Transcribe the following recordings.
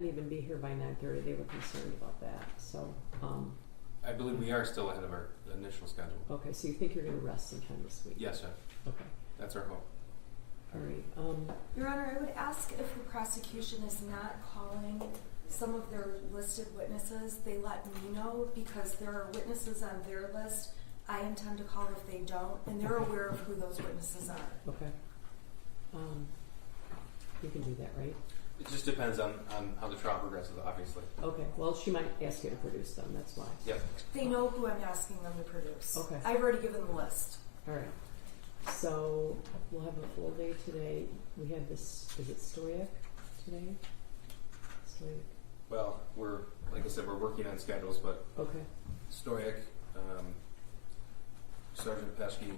even be here by 9:30. They were concerned about that. So, I believe we are still ahead of our initial schedule. okay. So you think you're going to rest sometime this week? Yes, sir. Okay. That's our hope. All right. Your Honor, I would ask if the prosecution is not calling some of their listed witnesses, they let me know, because there are witnesses on their list I intend to call if they don't, and they're Okay. aware of who those witnesses are. Okay. You can do that, right? It just depends on how the trial progresses, obviously. Okay. Well, she might ask you to produce them. That's why. Yep. They know who I'm asking them to produce. Okay. I've already given the list. All right. So we'll have a full day today. We had this. Is it Stoyak today? Stoyak. Well, like I said, we're working on schedules, but Okay. Stoyak, Sergeant Pesky.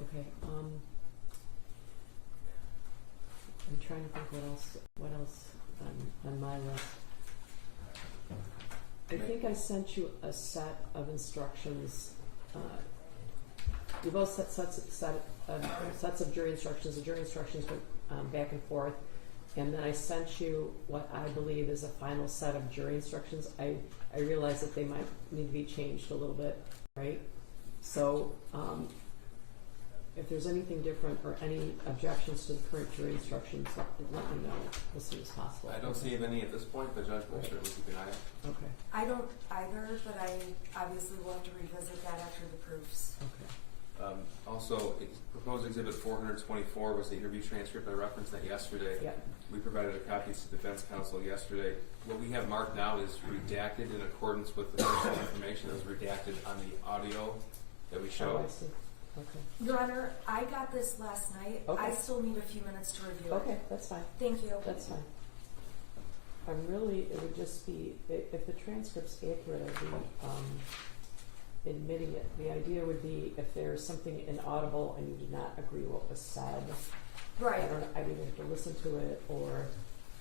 Okay. I'm trying to think what else on my list. I think I sent you a set of instructions. We both set sets of jury instructions. The jury instructions went back and forth, and then I sent you what I believe is a final set of jury instructions. I realize that they might need to be changed a little bit, right? So if there's anything different or any objections to the current jury instructions, let me know as soon as possible. I don't see any at this point, but Judge will certainly keep an eye out. Okay. I don't either, but I obviously will have to revisit that after the proofs. Okay. Also, proposed exhibit 424 was the interview transcript. I referenced that yesterday. Yeah. We provided a copy to defense counsel yesterday. What we have marked now is redacted in accordance with the personal information that was redacted on the audio that we showed. Oh, I see. Okay. Your Honor, I got this last night. Okay. I still need a few minutes to review it. Okay, that's fine. Thank you. That's fine. It would just be, if the transcript's accurate, I'd be admitting it. The idea would be if there's something inaudible and you did not agree what was said. Right. I'd either have to listen to it or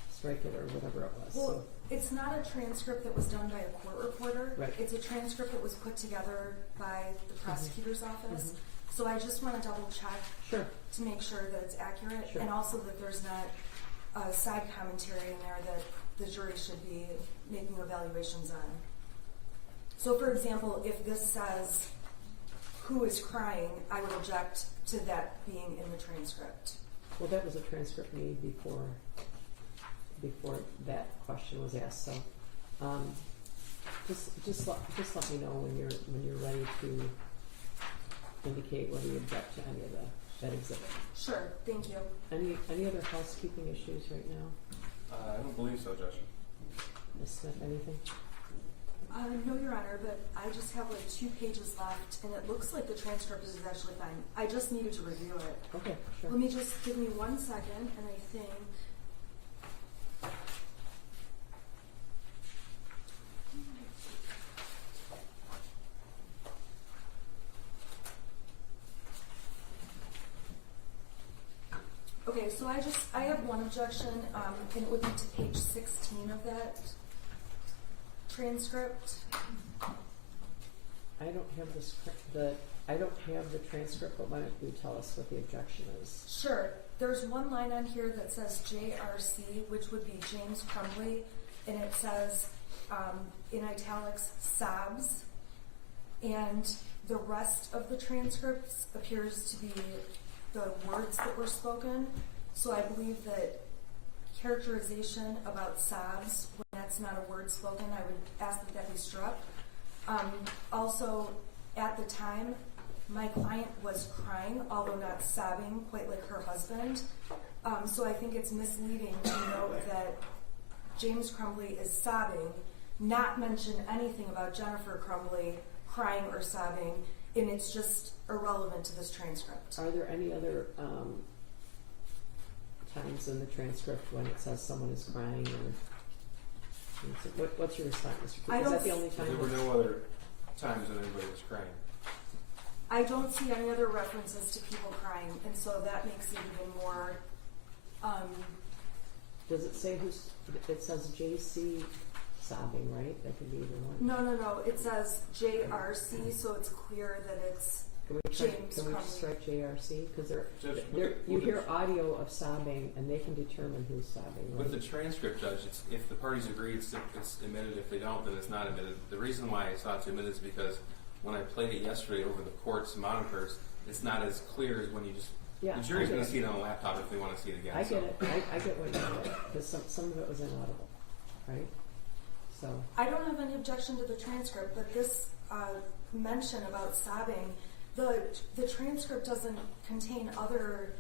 strike it or whatever it was. Well, So, it's not a transcript that was done by a court reporter. Right. It's a transcript that was put together by the prosecutor's office. So I just want to double check sure. to make sure that it's accurate, Sure. and also that there's not a side commentary in there that the jury should be making evaluations on. So for example, if this says who is crying, I would object to that being in the transcript. Well, that was a transcript made before that question was asked. So, just let me know when you're ready to indicate whether you object to any of that exhibit. Sure, thank you. Any other housekeeping issues right now? I don't believe so, Judge. Ms. Smith, anything? No, Your Honor, but I just have like 2 pages left, and it looks like the transcript is actually fine. I just needed to review it. Okay, sure. Let me just give me 1 second, and I think. Okay, so I have one objection, and it would be to page 16 of that transcript. I don't have the transcript, but why don't you tell us what the objection is? Sure. There's one line on here that says JRC, which would be James Crumbley, and it says in italics sobs, and the rest of the transcripts appears to be the words that were spoken. So I believe that characterization about sobs, when that's not a word spoken, I would ask that that be struck. Also, at the time, my client was crying, although not sobbing quite like her husband. So I think it's misleading to note that James Crumbley is sobbing, not mention anything about Jennifer Crumbley crying or sobbing, and it's just irrelevant to this transcript. Are there any other times in the transcript when it says someone is crying or what's your response, Mr. Keith? Is that the only time? There were no other times when anybody was crying. I don't see any other references to people crying, and so that makes it even more. Does it say it says JC sobbing, right? That could be either one. No. It says JRC, so it's clear that it's Can we James can we Crumbley. strike JRC? Because Judge, you hear audio of sobbing, and they can determine who's sobbing. Right? with the transcript, Judge, it's, if the parties agree, it's admitted. If they don't, then it's not admitted. The reason why I sought to admit is because when I played it yesterday over the court's monitors, it's not as clear as when you just. Yeah, the jury's I get going to it. see it on a laptop if they want to see it again. I so. get it. I get what you did, because some of it was inaudible, right? So I don't have any objection to the transcript, but this mention about sobbing, the transcript doesn't contain other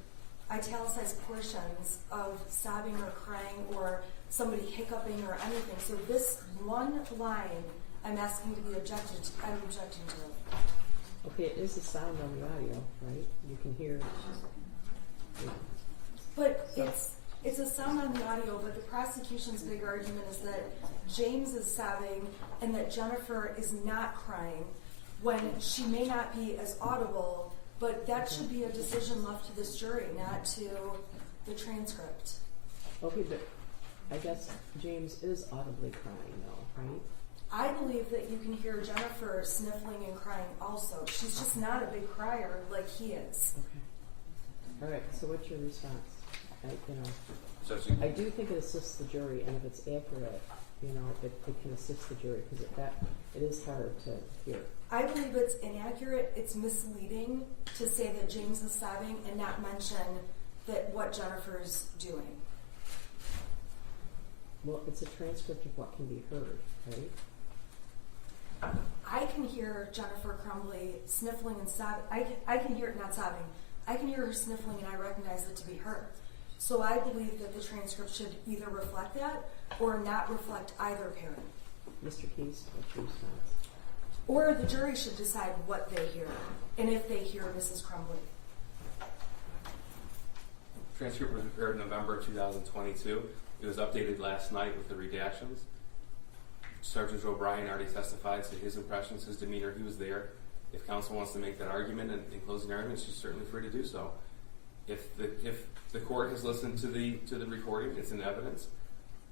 italicized portions of sobbing or crying or somebody hiccuping or anything. So this one line, I'm asking to be objected to. I'm objecting to it. okay, it is a sound on the audio, right? You can hear. Yeah. But it's a sound on the audio, but the prosecution's big argument is that James is sobbing and that Jennifer is not crying when she may not be as audible, but that should be a decision left to this jury, not to the transcript. Okay, but I guess James is audibly crying, though, right? I believe that you can hear Jennifer sniffling and crying also. She's just not a big crier like he is. Okay. All right. So what's your response? Judge, I do think it assists the jury, and if it's accurate, it can assist the jury because it is hard to hear. I believe it's inaccurate, it's misleading to say that James is sobbing and not mention that what Jennifer's doing. Well, it's a transcript of what can be heard, right? I can hear Jennifer Crumbley sniffling and sobbing. I can hear it, not sobbing. I can hear her sniffling and I recognize it to be her. So I believe that the transcript should either reflect that or not reflect either parent. Mr. Keyes, what's your response? Or the jury should decide what they hear and if they hear Mrs. Crumbley. transcript was prepared in November 2022. It was updated last night with the redactions. Sergeant O'Brien already testified to his impressions, his demeanor. He was there. If counsel wants to make that argument in closing argument, she's certainly free to do so. If the court has listened to the recording, it's in evidence.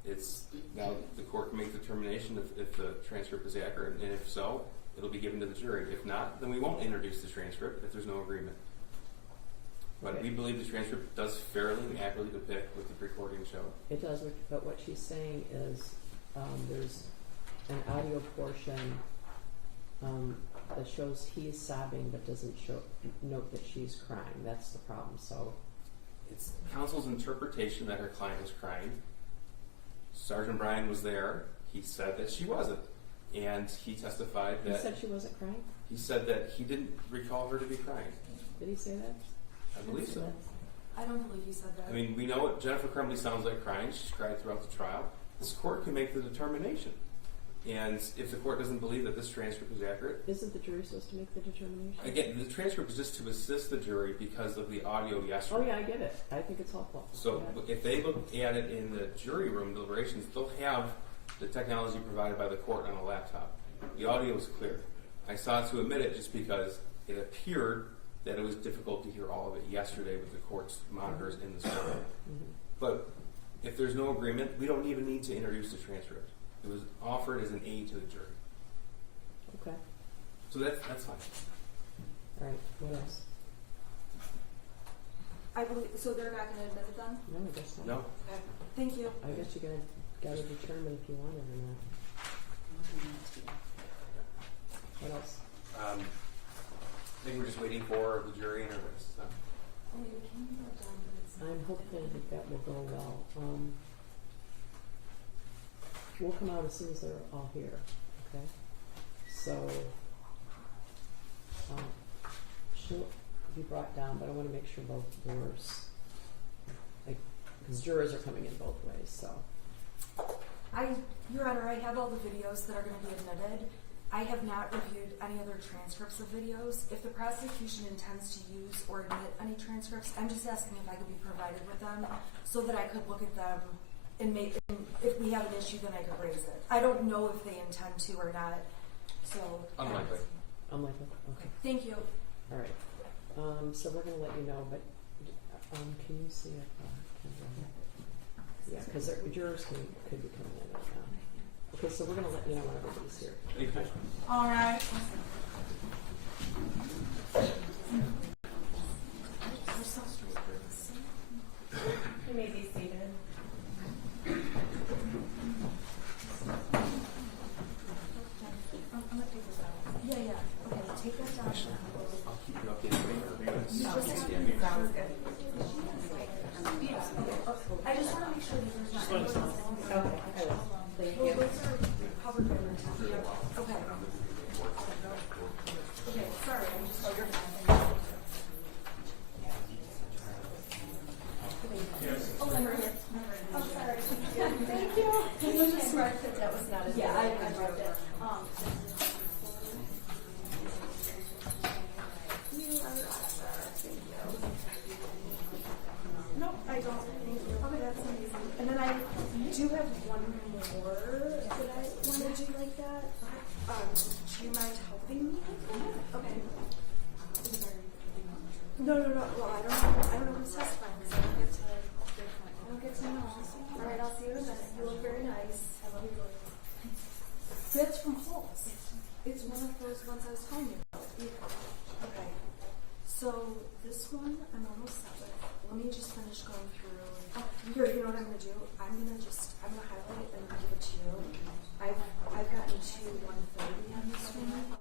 It's now the court can make the determination if the transcript is accurate, and if so, it'll be given to the jury. If not, then we won't introduce the transcript if there's no agreement. But we believe the transcript does fairly and accurately depict what the recording showed. It does, but what she's saying is there's an audio portion that shows he's sobbing but doesn't note that she's crying. That's the problem. So it's counsel's interpretation that her client was crying. Sergeant Bryan was there. He said that she wasn't. And he testified that... He said she wasn't crying? He said that he didn't recall her to be crying. Did he say that? I believe so. I don't believe he said that. I mean, we know what Jennifer Crumbley sounds like crying. She's cried throughout the trial. This court can make the determination. And if the court doesn't believe that this transcript is accurate... Isn't the jury supposed to make the determination? Again, the transcript is just to assist the jury because of the audio yesterday. Oh, yeah, I get it. I think it's helpful. So if they look at it in the jury room deliberations, they'll have the technology provided by the court on a laptop. The audio is clear. I sought to omit it just because it appeared that it was difficult to hear all of it yesterday with the court's monitors in the courtroom. Mm-hmm. But if there's no agreement, we don't even need to introduce the transcript. It was offered as an aid to the jury. Okay. So that's fine. All right. What else? I believe so. They're not going to admit it then. No, I guess not. No? Okay. Thank you. I guess you gotta determine if you want it or not. What else? I think we're just waiting for the jury and our witnesses. I'm hopeful that will go well. We'll come out as soon as they're all here. Okay. So she'll be brought down, but I want to make sure both doors, because jurors are coming in both ways. So. Your Honor, I have all the videos that are going to be admitted. I have not reviewed any other transcripts of videos. If the prosecution intends to use or admit any transcripts, I'm just asking if I could be provided with them so that I could look at them and if we have an issue, then I could raise it. I don't know if they intend to or not. So Unlikely. Unlikely. Okay. Thank you. All right. So we're going to let you know, but can you see if yeah, because jurors could be coming in right now. Okay, so we're going to let you know when everybody's here. Thank you. All right. Sorry, I'm just. Oh, you're fine. Oh, I'm right here. Oh, sorry. Thank you. Can you just mark that that was not a. Yeah, I marked it. You are awesome. Thank you. Nope, I don't. Thank you. Okay, that's amazing. And then I do have one more that I wanted you like that. Do you mind helping me with that? Okay. No. Well, I don't know who's testifying. So I don't get to know. All right, I'll see you in a minute. You look very nice. I love you. That's from Halls. It's one of those ones I was telling you about. Okay. So this one I'm almost set with. Let me just finish going through. Here, you know what I'm gonna do? I'm gonna highlight and give it to you. I've gotten to 130 on this one.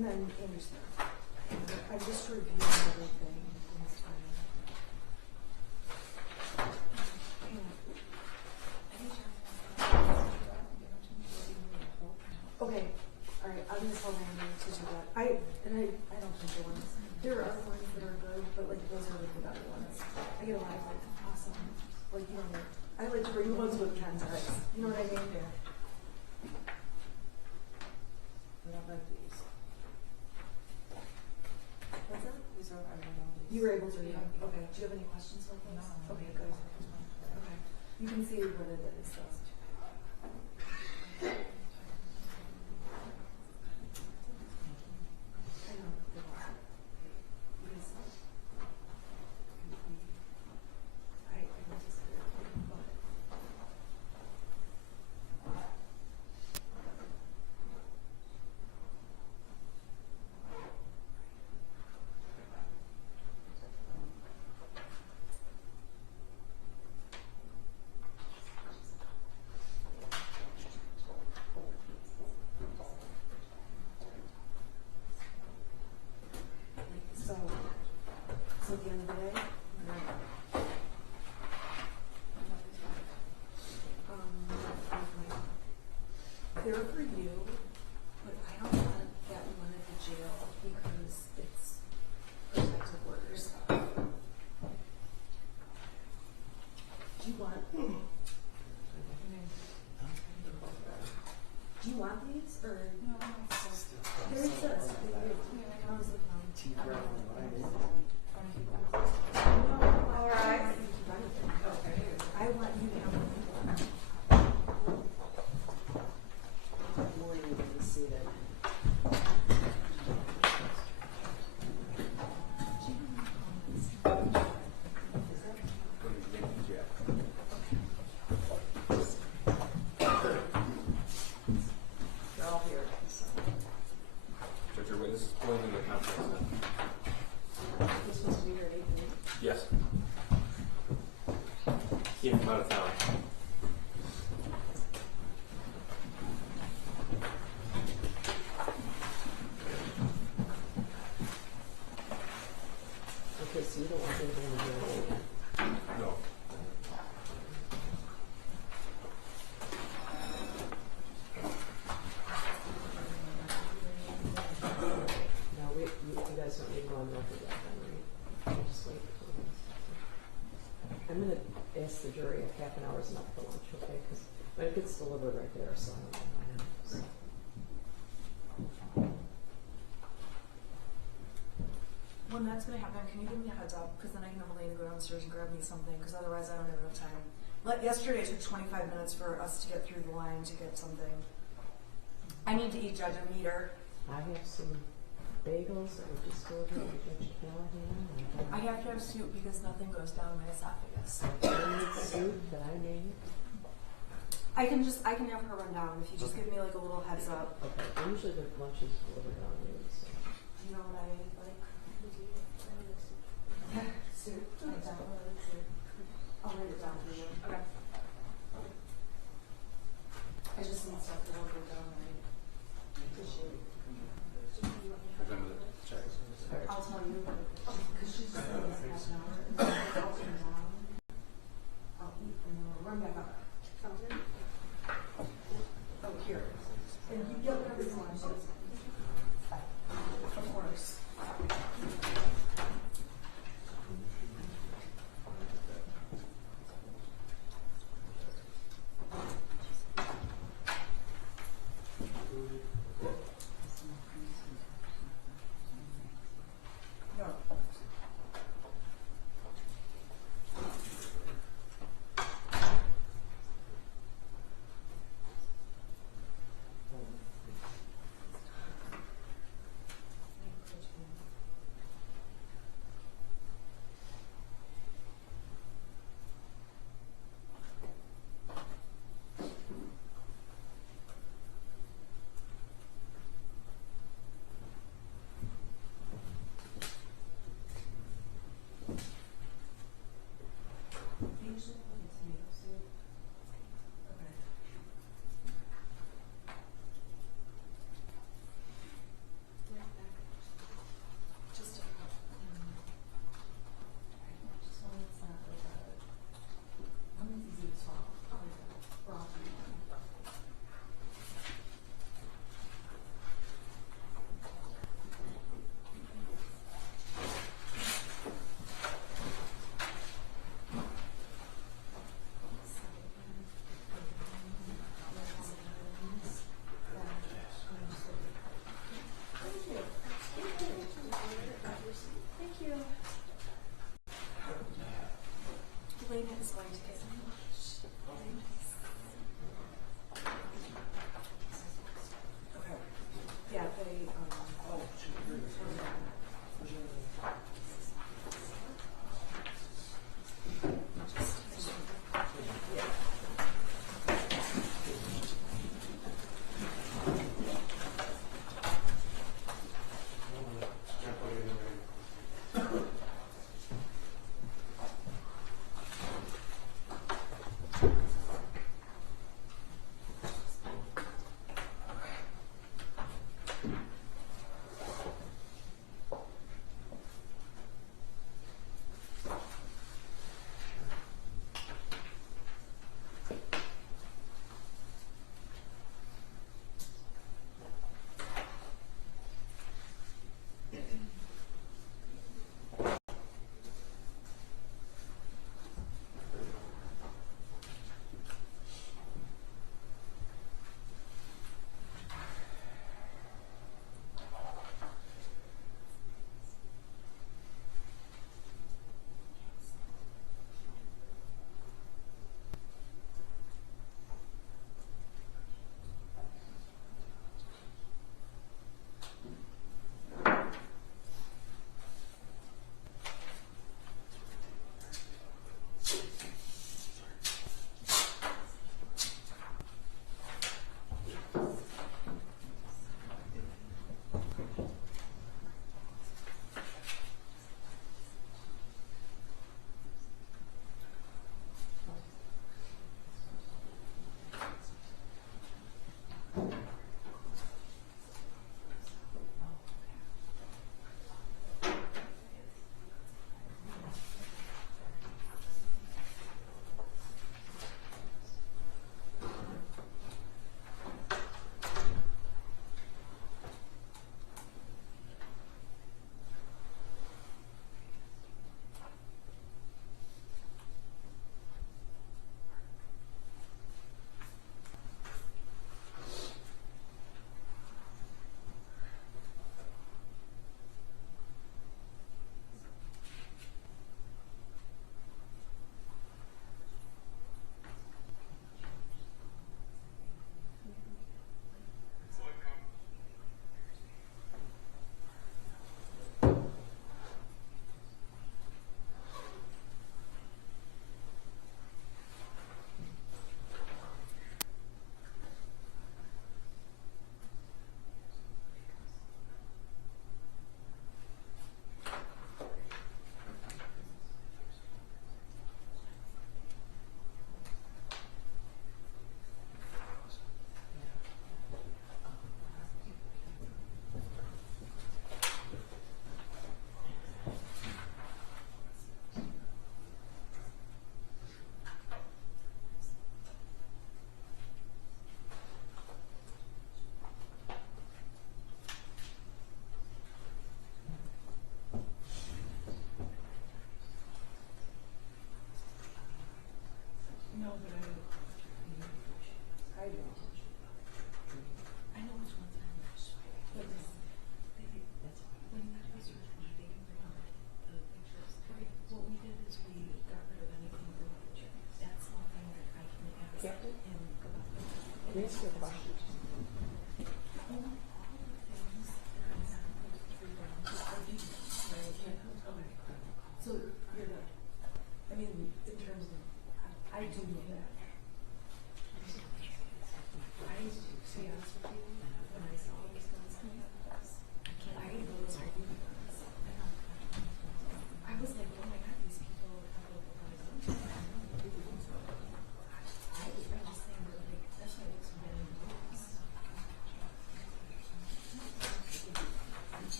And then Andrew's there. I'm just reviewing everything. Okay, alright, I'm gonna tell Randy to do that. I don't think the ones, there are ones that are good, but like those are like the better ones. I get a lot of like awesome, like, you know, I like to bring the ones with context, you know what I mean? Yeah. Not like these. What's that? These are, I don't know. You were able to read them? Okay, do you have any questions about those? No. Okay, good. Okay, you can see what it is, so. I know, they're awesome. You guys saw it? I don't disagree. Go ahead. So at the end of the day, they're for you, but I don't want that one at the jail because it's protective order stuff. Do you want? Do you want these or? No, there is this. All right. I want you to have one. More than you can see that. They're all here, so. Judge, your witness is pulling in the conference now. This supposed to be here at 8:30? Yes. Came from out of town. Okay, so you don't want anybody in the jail yet. No. No, you guys don't need to go on record yet, then, right? We'll just wait for this. I'm gonna ask the jury if half an hour is enough for lunch, okay? Because it gets delivered right there, so I don't know why not. So. When that's gonna happen, can you give me a heads up? Because then I can have Elena go downstairs and grab me something, because otherwise I don't have enough time. Like yesterday, it took 25 minutes for us to get through the line to get something. I need to eat Judge a meter. I have some bagels that were just delivered by Judge Callahan. I have to have soup because nothing goes down my esophagus. Chinese soup that I made. I can have her run down if you just give me like a little heads up. Okay, usually the lunch is delivered on noon, so. You know what I like? Soup. I'll write it down for you. Okay. I just need stuff that won't go down right. Appreciate it. Remember the check. I'll tell you. Because she's just like half an hour. And then I'll turn down. I'll eat and then I'll run back up. Sounds good? Oh, here. And you get whatever you want. Of course.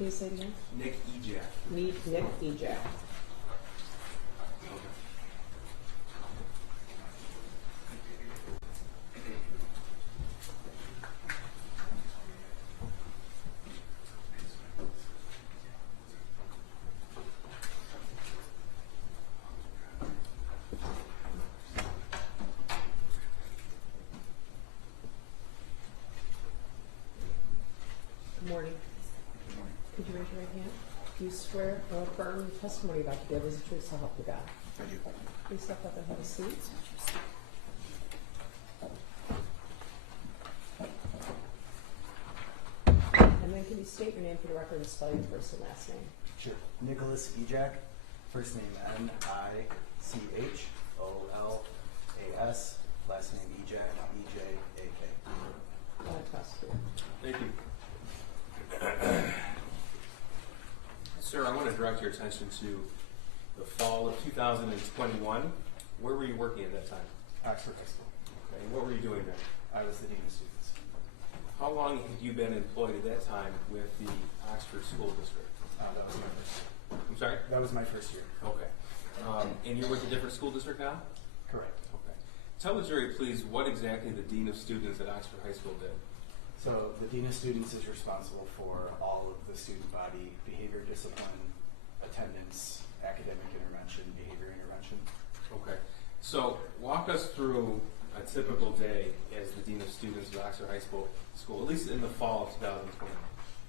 Can you say it again? Nick Ejak. Nick Ejak. Good morning. Could you raise your right hand? Do you swear or affirm the testimony you're about to give is the truth, so help you God? I do. Please step up and have a seat. And then can you state your name for the record and spell your first and last name? Sure. Nicholas Ejak, first name Nicholas, last name Ejak, Ejak. God bless you. Thank you. Sir, I want to direct your attention to the fall of 2021. Where were you working at that time? Oxford High School. Okay, and what were you doing there? I was the dean of students. How long had you been employed at that time with the Oxford School District? That was my first. I'm sorry? That was my first year. Okay. And you're with a different school district now? Correct. Okay. Tell the jury, please, what exactly the Dean of Students at Oxford High School did. So the dean of students is responsible for all of the student body behavior, discipline, attendance, academic intervention, behavior intervention. Okay. So walk us through a typical day as the Dean of Students at Oxford High School, at least in the fall of 2020.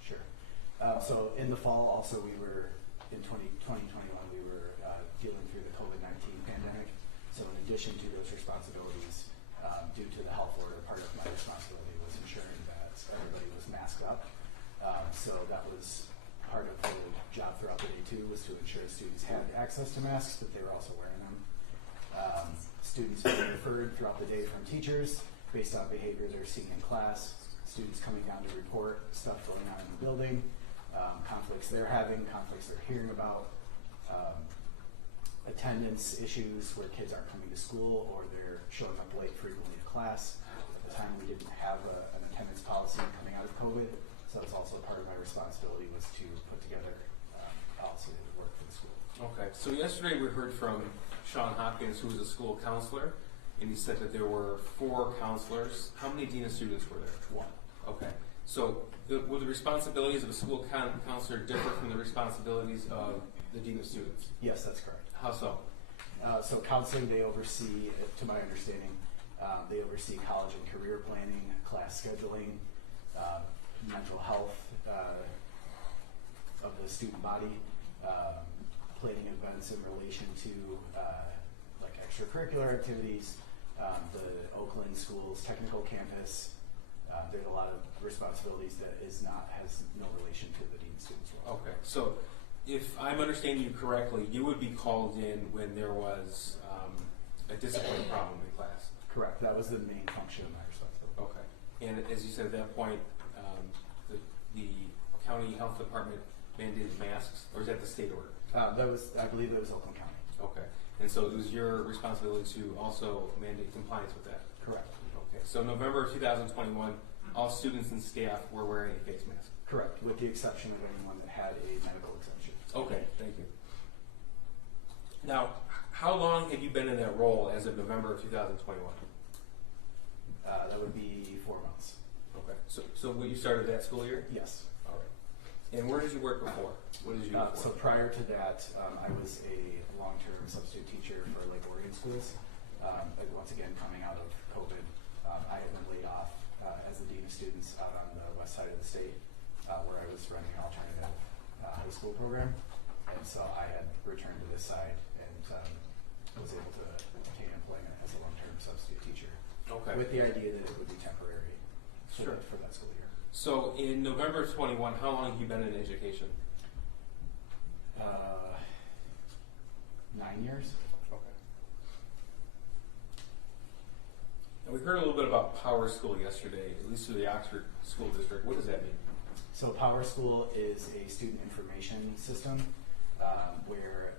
Sure. So in the fall, also we were, in 2021, we were dealing through the COVID-19 pandemic. So in addition to those responsibilities, due to the health order, part of my responsibility was ensuring that everybody was masked up. So that was part of the job throughout the day too, was to ensure students had access to masks, but they were also wearing them. Students being referred throughout the day from teachers based on behavior they're seeing in class, students coming down to report stuff going on in the building, conflicts they're having, conflicts they're hearing about, attendance issues where kids aren't coming to school or they're showing up late frequently to class. At the time we didn't have an attendance policy coming out of COVID, so it's also part of my responsibility was to put together policy that would work for the school. Okay. So yesterday we heard from Sean Hopkins, who was a school counselor, and he said that there were 4 counselors. How many Dean of Students were there? 1. Okay. So will the responsibilities of a school counselor differ from the responsibilities of the Dean of Students? Yes, that's correct. How so? So counseling, they oversee, to my understanding, they oversee college and career planning, class scheduling, mental health of the student body, planning events in relation to like extracurricular activities, the Oakland Schools Technical Campus. There's a lot of responsibilities that has no relation to the Dean of Students role. Okay. So if I'm understanding you correctly, you would be called in when there was a discipline problem in class. Correct. That was the main function of my responsibility. Okay. And as you said at that point, the county health department mandated masks, or is that the state order? I believe it was Oakland County. Okay. And so it was your responsibility to also mandate compliance with that? Correct. Okay. So November of 2021, all students and staff were wearing a face mask? Correct, with the exception of anyone that had a medical exemption. Okay, thank you. Now, how long have you been in that role as of November of 2021? That would be 4 months. Okay. So when you started that school year? Yes. All right. And where did you work before? What did you do before? So prior to that, I was a long-term substitute teacher for Lake Orion schools. Once again, coming out of COVID, I had been laid off as the dean of students out on the west side of the state, where I was running an alternative high school program. And so I had returned to this side and was able to obtain employment as a long-term substitute teacher. Okay. With the idea that it would be temporary Sure. for that school year. So in November of 21, how long have you been in education? 9 years. Okay. And we heard a little bit about Power School yesterday, at least through the Oxford School District. What does that mean? So Power School is a student information system where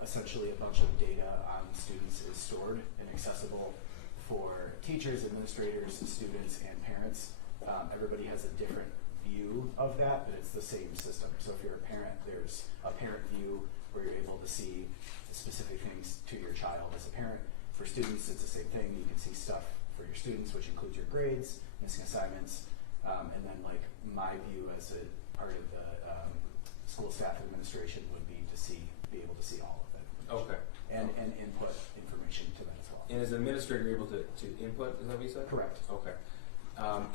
essentially a bunch of data on students is stored and accessible for teachers, administrators, students, and parents. Everybody has a different view of that, but it's the same system. So if you're a parent, there's a parent view where you're able to see specific things to your child as a parent. For students, it's the same thing. You can see stuff for your students, which includes your grades, missing assignments, and then like my view as a part of the school staff administration would be able to see all of it. Okay. And input information to that as well. And as an administrator, you're able to input, is that what you said? Correct. Okay.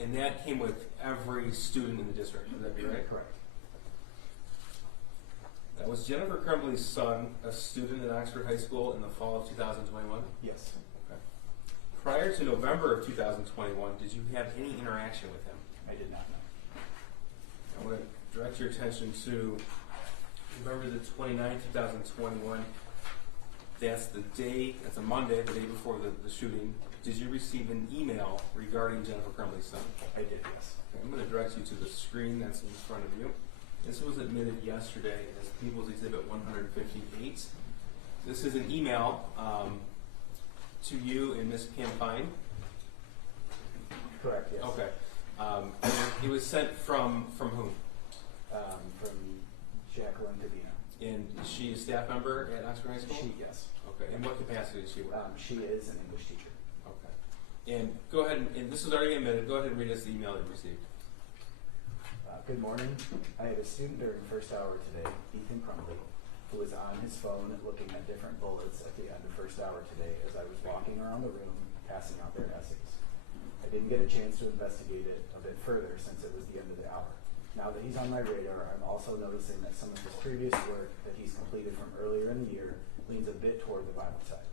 And that came with every student in the district, would that be right? Correct. That was Jennifer Crumbley's son, a student at Oxford High School in the fall of 2021? Yes. Okay. Prior to November of 2021, did you have any interaction with him? I did not know. I want to direct your attention to November the 29th, 2021. That's the day, that's a Monday, the day before the shooting. Did you receive an email regarding Jennifer Crumbley's son? I did, yes. Okay, I'm going to direct you to the screen that's in front of you. This was admitted yesterday as People's Exhibit 158. This is an email to you and Ms. Pam Fine. Correct, yes. Okay. It was sent from whom? From Jacqueline Davina. And is she a staff member at Oxford High School? Yes. Okay. In what capacity does she work? She is an English teacher. Okay. And go ahead and this was already admitted. Go ahead and read us the email that you received. Good morning. I had a student during first hour today, Ethan Crumbley, who was on his phone looking at different bullets at the end of first hour today as I was walking around the room passing out their essays. I didn't get a chance to investigate it a bit further since it was the end of the hour. Now that he's on my radar, I'm also noticing that some of his previous work that he's completed from earlier in the year leans a bit toward the violent side.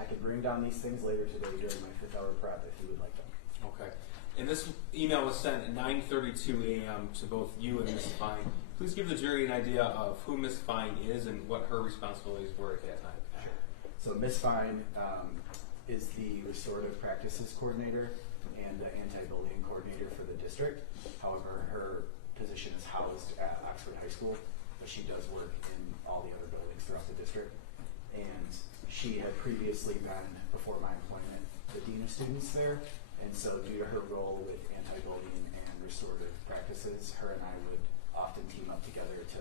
I could bring down these things later today during my fifth hour prep if he would like them. Okay. And this email was sent at 9:32 a.m. to both you and Ms. Fine. Please give the jury an idea of who Ms. Fine is and what her responsibilities were at that time. Sure. So Ms. Fine is the restorative practices coordinator and the anti-bullying coordinator for the district. However, her position is housed at Oxford High School, but she does work in all the other buildings throughout the district. And she had previously been, before my employment, the dean of students there. And so due to her role with anti-bullying and restorative practices, her and I would often team up together to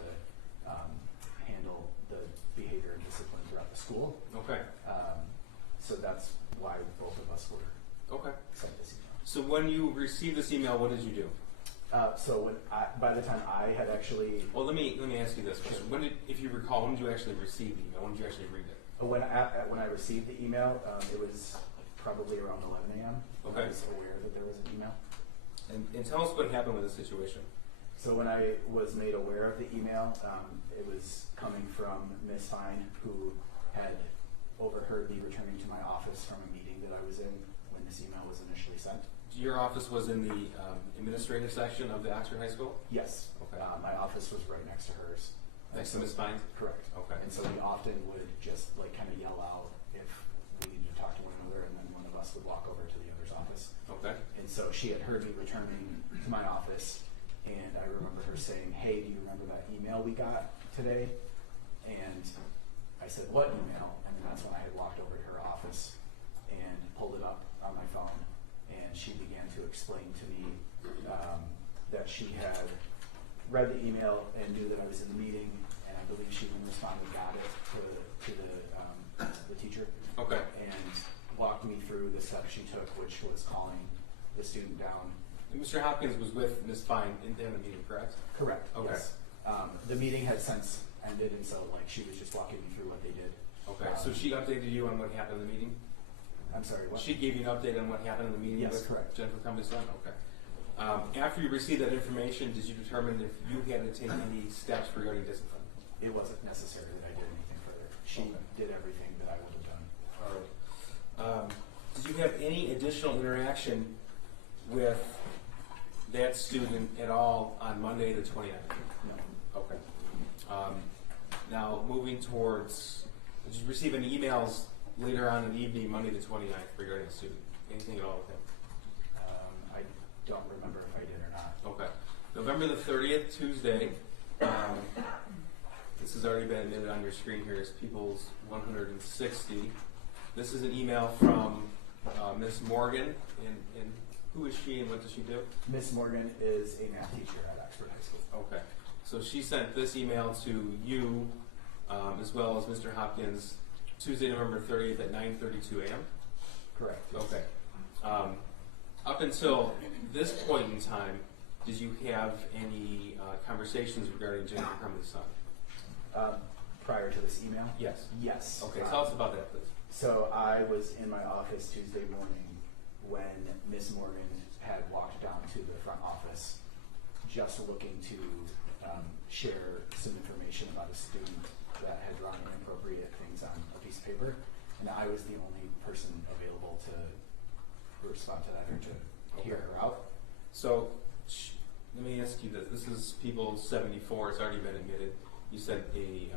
handle the behavior and discipline throughout the school. Okay. So that's why both of us were sent this email. So when you received this email, what did you do? So by the time I had actually... Well, let me ask you this question. When did, if you recall, when did you actually receive the email? When did you actually read it? When I received the email, it was probably around 11 a.m. Okay. I was aware that there was an email. And tell us what happened with this situation. So when I was made aware of the email, it was coming from Ms. Fine, who had overheard me returning to my office from a meeting that I was in when this email was initially sent. Your office was in the administrative section of the Oxford High School? Yes. Okay. My office was right next to hers. Next to Ms. Fine's? Correct. Okay. And so we often would just like kind of yell out if we needed to talk to one another, and then one of us would walk over to the other's office. Okay. And so she had heard me returning to my office, and I remember her saying, "Hey, do you remember that email we got today?" And I said, "What email?" And that's when I had walked over to her office and pulled it up on my phone, and she began to explain to me that she had read the email and knew that I was in the meeting, and I believe she even responded, got it to the teacher. Okay. And walked me through the steps she took, which was calling the student down. And Mr. Hopkins was with Ms. Fine in the meeting, correct? Correct. Okay. Yes. The meeting had since ended, and so like she was just walking me through what they did. Okay. So she updated you on what happened in the meeting? I'm sorry, what? She gave you an update on what happened in the meeting Yes, with correct. Jennifer Crumbley's son? Okay. After you received that information, did you determine if you had to take any steps regarding discipline? It wasn't necessary that I did anything further. She did everything that I would have done. All right. Did you have any additional interaction with that student at all on Monday the 29th? No. Okay. Now, moving towards, did you receive any emails later on in the evening, Monday the 29th, regarding the student? Anything at all with him? I don't remember if I did or not. Okay. November the 30th, Tuesday. This has already been admitted on your screen here as People's 160. This is an email from Ms. Morgan in Who is she and what does she do? Miss Morgan is a math teacher at Oxford High School. Okay. So she sent this email to you, as well as Mr. Hopkins, Tuesday, November 30th at 9:32 a.m.? Correct. Okay. Up until this point in time, did you have any conversations regarding Jennifer Crumbley's son? Prior to this email? Yes. Yes. Okay, tell us about that, please. So I was in my office Tuesday morning when Miss Morgan had walked down to the front office just looking to share some information about a student that had drawn inappropriate things on a piece of paper, and I was the only person available to respond to that or to hear her out. So let me ask you this. This is People 74. It's already been admitted. You said a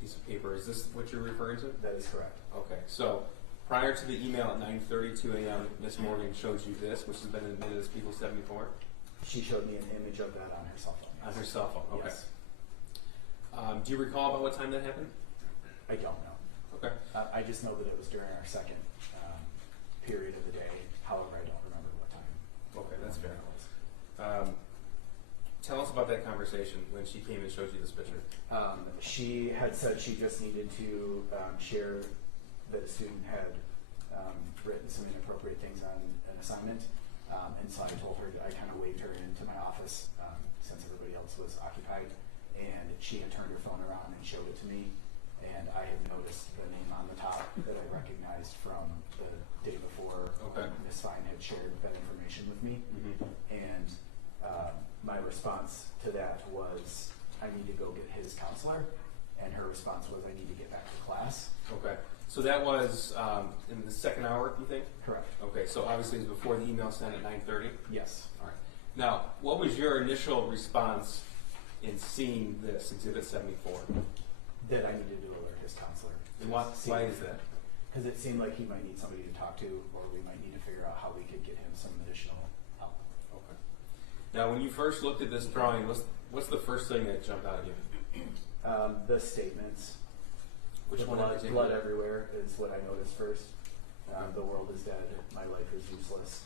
piece of paper. Is this what you're referring to? That is correct. Okay. So prior to the email at 9:32 a.m., Miss Morgan showed you this, which has been admitted as People 74? She showed me an image of that on her cell phone. On her cell phone. Okay. Yes. Do you recall about what time that happened? I don't know. Okay. I just know that it was during our second period of the day. However, I don't remember what time. Okay, that's fair. it was. Tell us about that conversation when she came and showed you this picture. She had said she just needed to share that a student had written some inappropriate things on an assignment. And so I told her, I kind of waved her into my office since everybody else was occupied. And she had turned her phone around and showed it to me. And I had noticed the name on the top that I recognized from the day before. Okay. Ms. Fine had shared that information with me. Mm-hmm. And my response to that was, I need to go get his counselor. And her response was, I need to get back to class. Okay. So that was in the second hour, you think? Correct. Okay, so obviously it was before the email sent at 9:30? Yes. All right. Now, what was your initial response in seeing this, Exhibit 74? That I needed to alert his counselor. And why is that? Because it seemed like he might need somebody to talk to, or we might need to figure out how we could get him some additional help. Okay. Now, when you first looked at this drawing, what's the first thing that jumped out at you? The statements. Which one in blood, particular? blood everywhere is what I noticed first. The world is dead. My life is useless.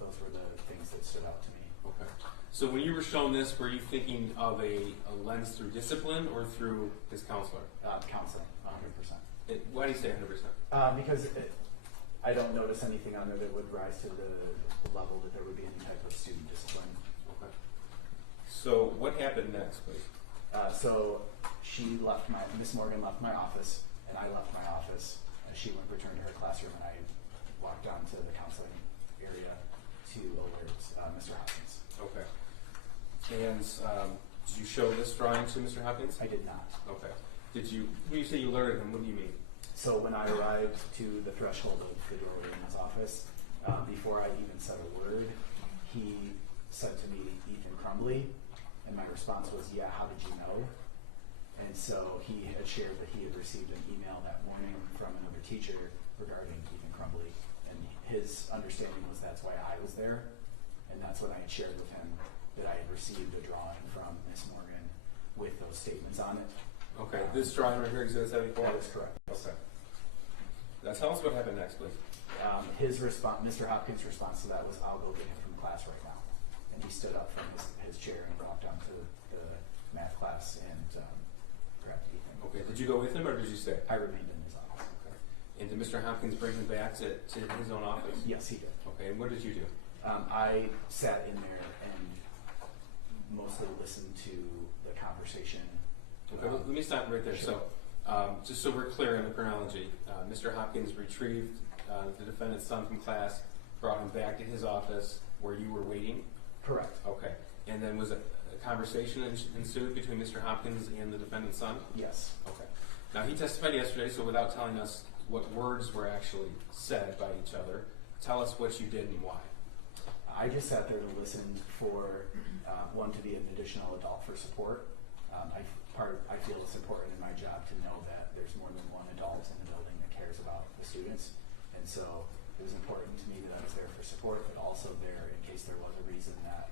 Those were the things that stood out to me. Okay. So when you were shown this, were you thinking of a lens through discipline or through his counselor? Counseling, 100%. Why do you say 100%? Because I don't notice anything on there that would rise to the level that there would be any type of student discipline. Okay. So what happened next, please? So she left Miss Morgan left my office, and I left my office. She returned to her classroom, and I walked down to the counseling area to alert Mr. Hopkins. Okay. And did you show this drawing to Mr. Hopkins? I did not. Okay. When you say you alerted him, what do you mean? So when I arrived to the threshold of the doorway in his office, before I even said a word, he said to me, "Ethan Crumbley," and my response was, "Yeah, how did you know?" And so he had shared that he had received an email that morning from another teacher regarding Ethan Crumbley, and his understanding was that's why I was there, and that's when I had shared with him that I had received a drawing from Miss Morgan with those statements on it. Okay, this drawing right here, Exhibit 74? That is correct. Okay. Now tell us what happened next, please. His response, Mr. Hopkins' response to that was, "I'll go get him from class right now." And he stood up from his chair and walked down to the math class and grabbed Ethan. Okay, did you go with him or did you stay? I remained in his office. Okay. And did Mr. Hopkins bring him back to his own office? Yes, he did. Okay, and what did you do? I sat in there and mostly listened to the conversation. Okay, let me stop right there. Sure. So, just so we're clear in the chronology, Mr. Hopkins retrieved the defendant's son from class, brought him back to his office where you were waiting? Correct. Okay. And then was a conversation ensued between Mr. Hopkins and the defendant's son? Yes. Okay. Now, he testified yesterday, so without telling us what words were actually said by each other, tell us what you did and why. I just sat there and listened for one, to be an additional adult for support. I feel it's important in my job to know that there's more than one adult in the building that cares about the students. And so it was important to me that I was there for support, but also there in case there was a reason that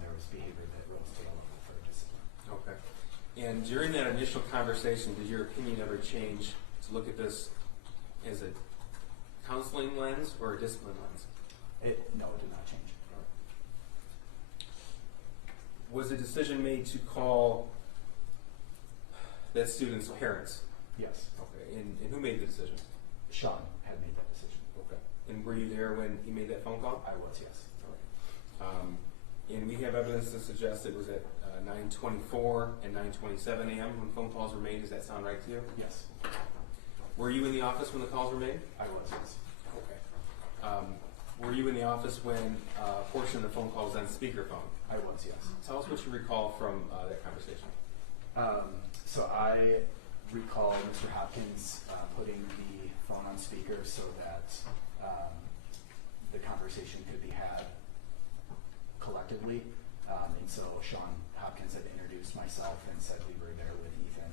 there was behavior that rose to the level for discipline. Okay. And during that initial conversation, did your opinion ever change to look at this as a counseling lens or a discipline lens? No, it did not change. Was a decision made to call that student's parents? Yes. Okay. And who made the decision? Sean had made that decision. Okay. And were you there when he made that phone call? I was, yes. And we have evidence to suggest it was at 9:24 and 9:27 a.m. when phone calls were made. Does that sound right to you? Yes. Were you in the office when the calls were made? I was, yes. Okay. Were you in the office when a portion of the phone call was on speakerphone? I was, yes. Tell us what you recall from that conversation. So I recall Mr. Hopkins putting the phone on speaker so that the conversation could be had collectively. And so Sean Hopkins had introduced myself and said we were there with Ethan.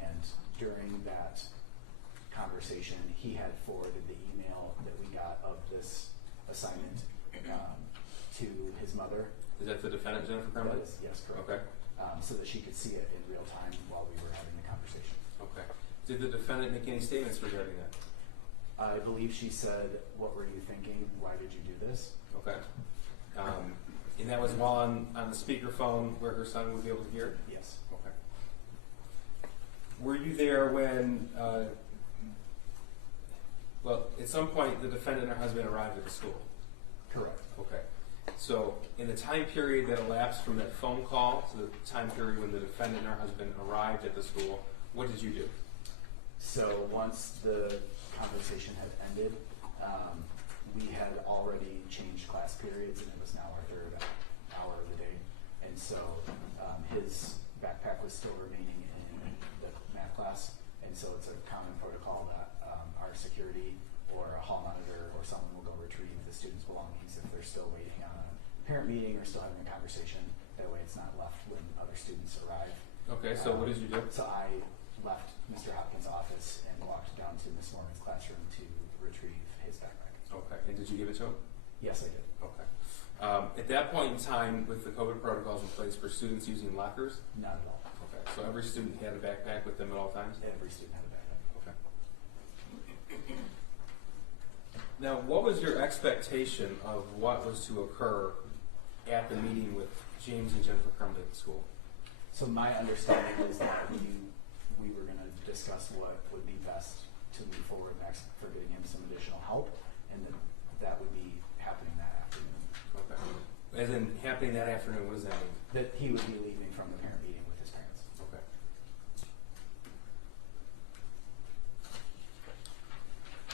And during that conversation, he had forwarded the email that we got of this assignment to his mother. Is that the defendant, Jennifer Crumbley? That is, yes, correct. Okay. So that she could see it in real time while we were having the conversation. Okay. Did the defendant make any statements regarding that? I believe she said, "What were you thinking? Why did you do this?" Okay. And that was while on the speakerphone where her son would be able to hear it? Yes. Okay. Were you there when, well, at some point the defendant and her husband arrived at the school? Correct. Okay. So in the time period that elapsed from that phone call to the time period when the defendant and her husband arrived at the school, what did you do? So once the conversation had ended, we had already changed class periods, and it was now our third hour of the day. And so his backpack was still remaining in the math class, and so it's a common protocol that our security or a hall monitor or someone will go retrieve the student's belongings if they're still waiting on a parent meeting or still having a conversation. That way it's not left when other students arrive. Okay, so what did you do? So I left Mr. Hopkins' office and walked down to Miss Morgan's classroom to retrieve his backpack. Okay, and did you give it to him? Yes, I did. Okay. At that point in time, with the COVID protocols in place for students using lockers? Not at all. Okay, so every student had a backpack with them at all times? Every student had a backpack. Okay. Now, what was your expectation of what was to occur at the meeting with James and Jennifer Crumbley at the school? So my understanding is that we were going to discuss what would be best to move forward next for getting him some additional help, and that would be happening that afternoon. Okay. As in happening that afternoon, what does that mean? That he would be leaving from the parent meeting with his parents. Okay.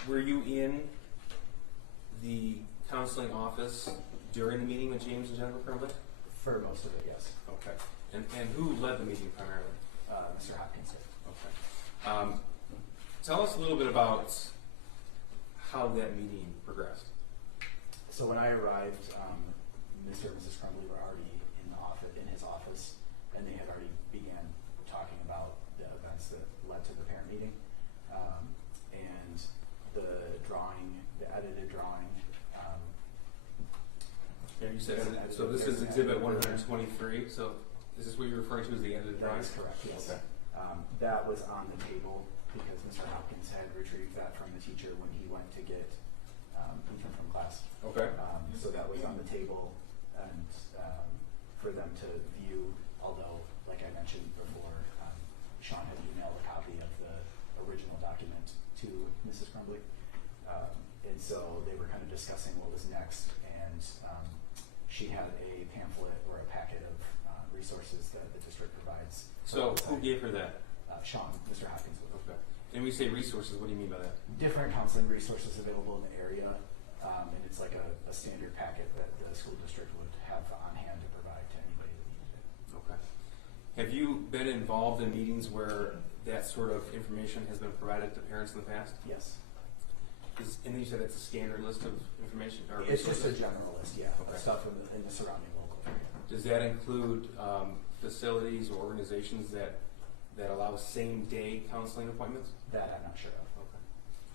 Were you in the counseling office during the meeting with James and Jennifer Crumbley? For most of it, yes. Okay. And who led the meeting primarily? Mr. Hopkins did. Okay. Tell us a little bit about how that meeting progressed. So when I arrived, Mr. and Mrs. Crumbley were already in his office, and they had already began talking about the events that led to the parent meeting, and the edited drawing. And you said, so this is exhibit 123, so is this what you're referring to as the edited drawing? That is correct, yes. Okay. That was on the table because Mr. Hopkins had retrieved that from the teacher when he went to get Ethan from class. Okay. So that was on the table, and for them to view, although, like I mentioned before, Sean had emailed a copy of the original document to Mrs. Crumbley. And so they were kind of discussing what was next, and she had a pamphlet or a packet of resources that the district provides. So who gave her that? Sean, Mr. Hopkins. Okay. And we say resources, what do you mean by that? Different counseling resources available in the area, and it's like a standard packet that the school district would have on hand to provide to anybody that needed it. Okay. Have you been involved in meetings where that sort of information has been provided to parents in the past? Yes. And you said it's a standard list of information? Or It's just a resources? general list, yeah, Okay. of stuff in the surrounding local area. Does that include facilities or organizations that allow same-day counseling appointments? That I'm not sure of. Okay.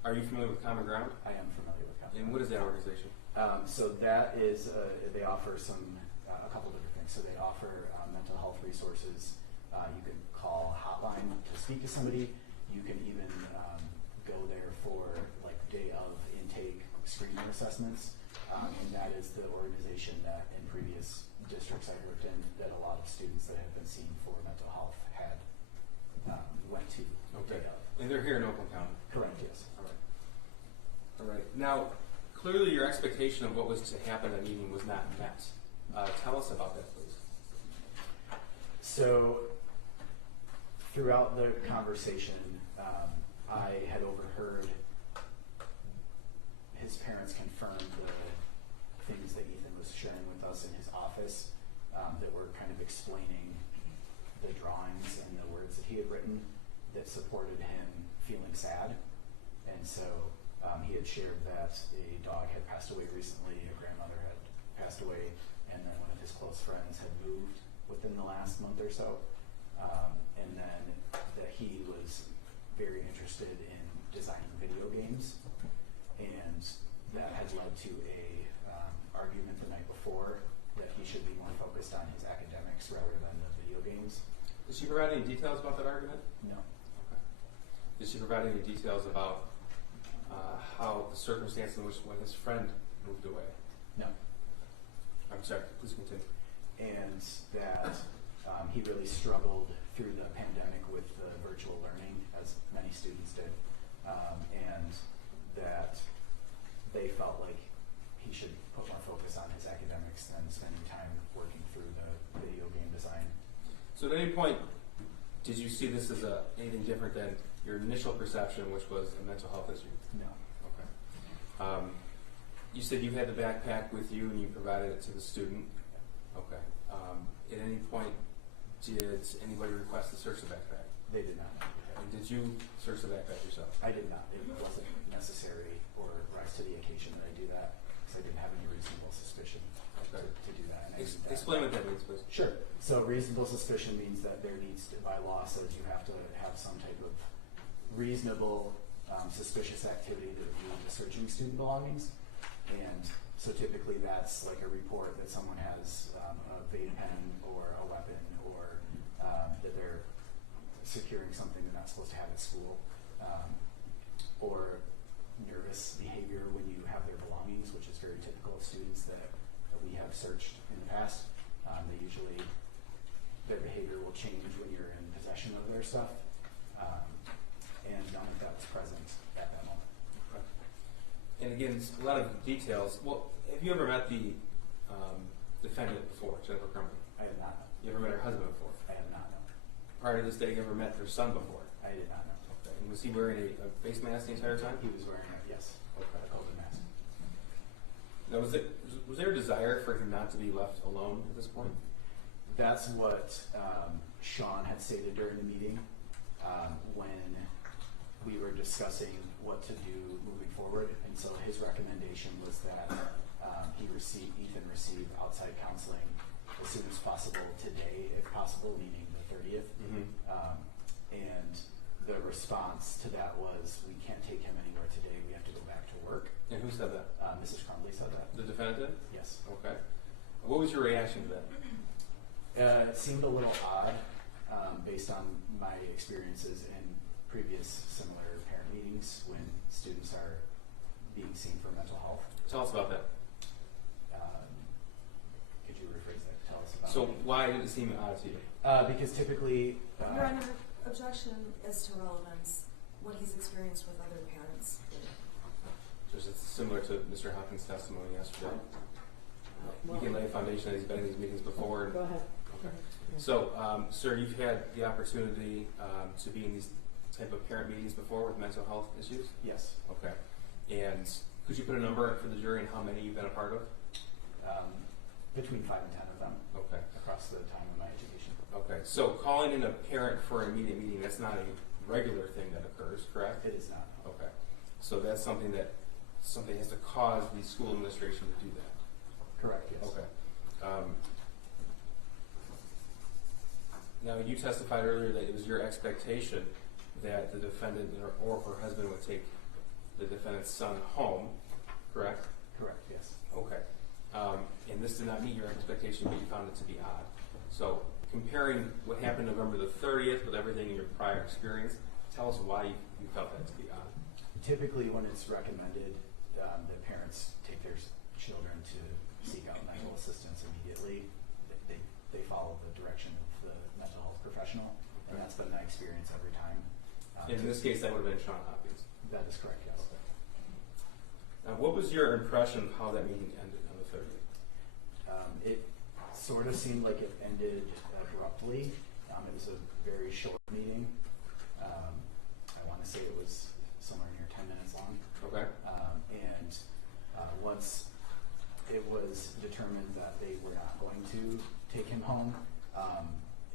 Are you familiar with Common Ground? I am familiar with counseling. And what is that organization? So that is, they offer a couple different things. So they offer mental health resources. You can call a hotline to speak to somebody. You can even go there for like day of intake screening assessments. And that is the organization that in previous districts I worked in that a lot of students that have been seen for mental health had went to. Okay. Day of. And they're here in Oakland County. Correct, yes. All right. All right. Now, clearly your expectation of what was to happen at the meeting was not met. Tell us about that, please. So, throughout the conversation, I had overheard his parents confirm the things that Ethan was sharing with us in his office that were kind of explaining the drawings and the words that he had written that supported him feeling sad. And so he had shared that a dog had passed away recently, a grandmother had passed away, and then one of his close friends had moved within the last month or so. And then that he was very interested in designing video games, and that had led to a argument the night before that he should be more focused on his academics rather than the video games. Did she provide any details about that argument? No. Okay. Did she provide any details about how the circumstance in which when his friend moved away? No. I'm sorry, please continue. And that he really struggled through the pandemic with the virtual learning, as many students did, and that they felt like he should put more focus on his academics than spending time working through the video game design. So at any point, did you see this as anything different than your initial perception, which was a mental health issue? No. Okay. You said you had the backpack with you and you provided it to the student. Okay. At any point, did anybody request to search the backpack? They did not. And did you search the backpack yourself? I did not. It wasn't necessary or rise to the occasion that I do that, because I didn't have any reasonable suspicion Okay. to do that. And I did that. Explain what that means, please. Sure. So reasonable suspicion means that there needs to, by law says you have to have some type of reasonable suspicious activity to review the searching student belongings. And so typically that's like a report that someone has a vape pen or a weapon, or that they're securing something they're not supposed to have at school, or nervous behavior when you have their belongings, which is very typical of students that we have searched in the past. They usually, their behavior will change when you're in possession of their stuff, and none of that was present at that moment. Okay. And again, it's a lot of details. Well, have you ever met the defendant before, Jennifer Crumbley? I have not known. You ever met her husband before? I have not known. Prior to this day, you ever met their son before? I did not know. Okay. And was he wearing a face mask the entire time? He was wearing a, yes, Okay. a COVID mask. Now, was there a desire for him not to be left alone at this point? That's what Sean had stated during the meeting when we were discussing what to do moving forward. And so his recommendation was that Ethan receive outside counseling as soon as possible today, if possible, meaning the 30th. Mm-hmm. And the response to that was, we can't take him anywhere today, we have to go back to work. And who said that? Mrs. Crumbley said that. The defendant did? Yes. Okay. What was your reaction to that? It seemed a little odd based on my experiences in previous similar parent meetings when students are being seen for mental health. Tell us about that. Could you rephrase that? Tell us about So it. why did it seem odd to you? Because typically... Your Honor, objection is to relevance, what he's experienced with other parents. Just it's similar to Mr. Hopkins' testimony yesterday. You can lay a foundation that he's been in these meetings before. Go ahead. Okay. So, sir, you've had the opportunity to be in these type of parent meetings before with mental health issues? Yes. Okay. And could you put a number for the jury and how many you've been a part of? Between 5 and 10 of them Okay. across the time of my education. Okay. So calling in a parent for an immediate meeting, that's not a regular thing that occurs, correct? It is not. Okay. So that's something that has to cause the school administration to do that. Correct, yes. Okay. Now, you testified earlier that it was your expectation that the defendant or her husband would take the defendant's son home, correct? Correct, yes. Okay. And this did not meet your expectation, but you found it to be odd. So, comparing what happened November the 30th with everything in your prior experience, tell us why you felt that to be odd. Typically, when it's recommended, the parents take their children to seek out medical assistance immediately. they follow the direction of the mental health professional, and that's been my experience every time. In this case, that would have been Sean Hopkins. That is correct, yes. Now, what was your impression of how that meeting ended on the 30th? It sort of seemed like it ended abruptly. It was a very short meeting. I want to say it was somewhere near 10 minutes long. Okay. And once it was determined that they were not going to take him home,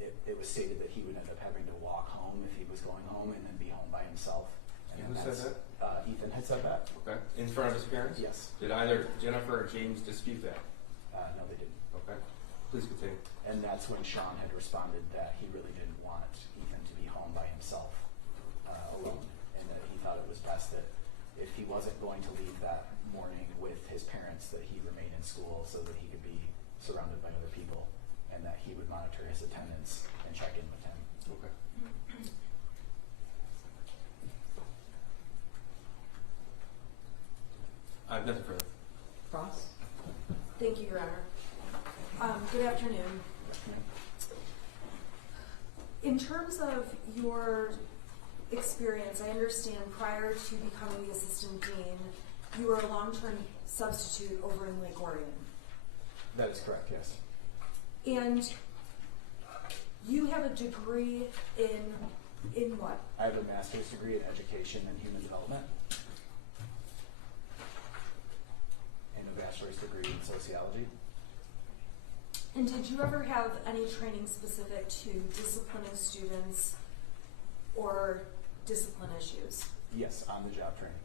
it was stated that he would end up having to walk home if he was going home and then be home by himself. And Who said that? Ethan had said that. Okay. In front of his parents? Yes. Did either Jennifer or James dispute that? No, they didn't. Okay. Please continue. And that's when Sean had responded that he really didn't want Ethan to be home by himself alone, and that he thought it was best that if he wasn't going to leave that morning with his parents, that he remain in school so that he could be surrounded by other people, and that he would monitor his attendance and check in with him. Okay. I have nothing further. Cross? Thank you, Your Honor. Good afternoon. In terms of your experience, I understand prior to becoming the assistant dean, you were a long-term substitute over in Lake Orion. That is correct, yes. And you have a degree in what? I have a master's degree in education and human development, and a bachelor's degree in sociology. And did you ever have any training specific to disciplining students or discipline issues? Yes, on-the-job training.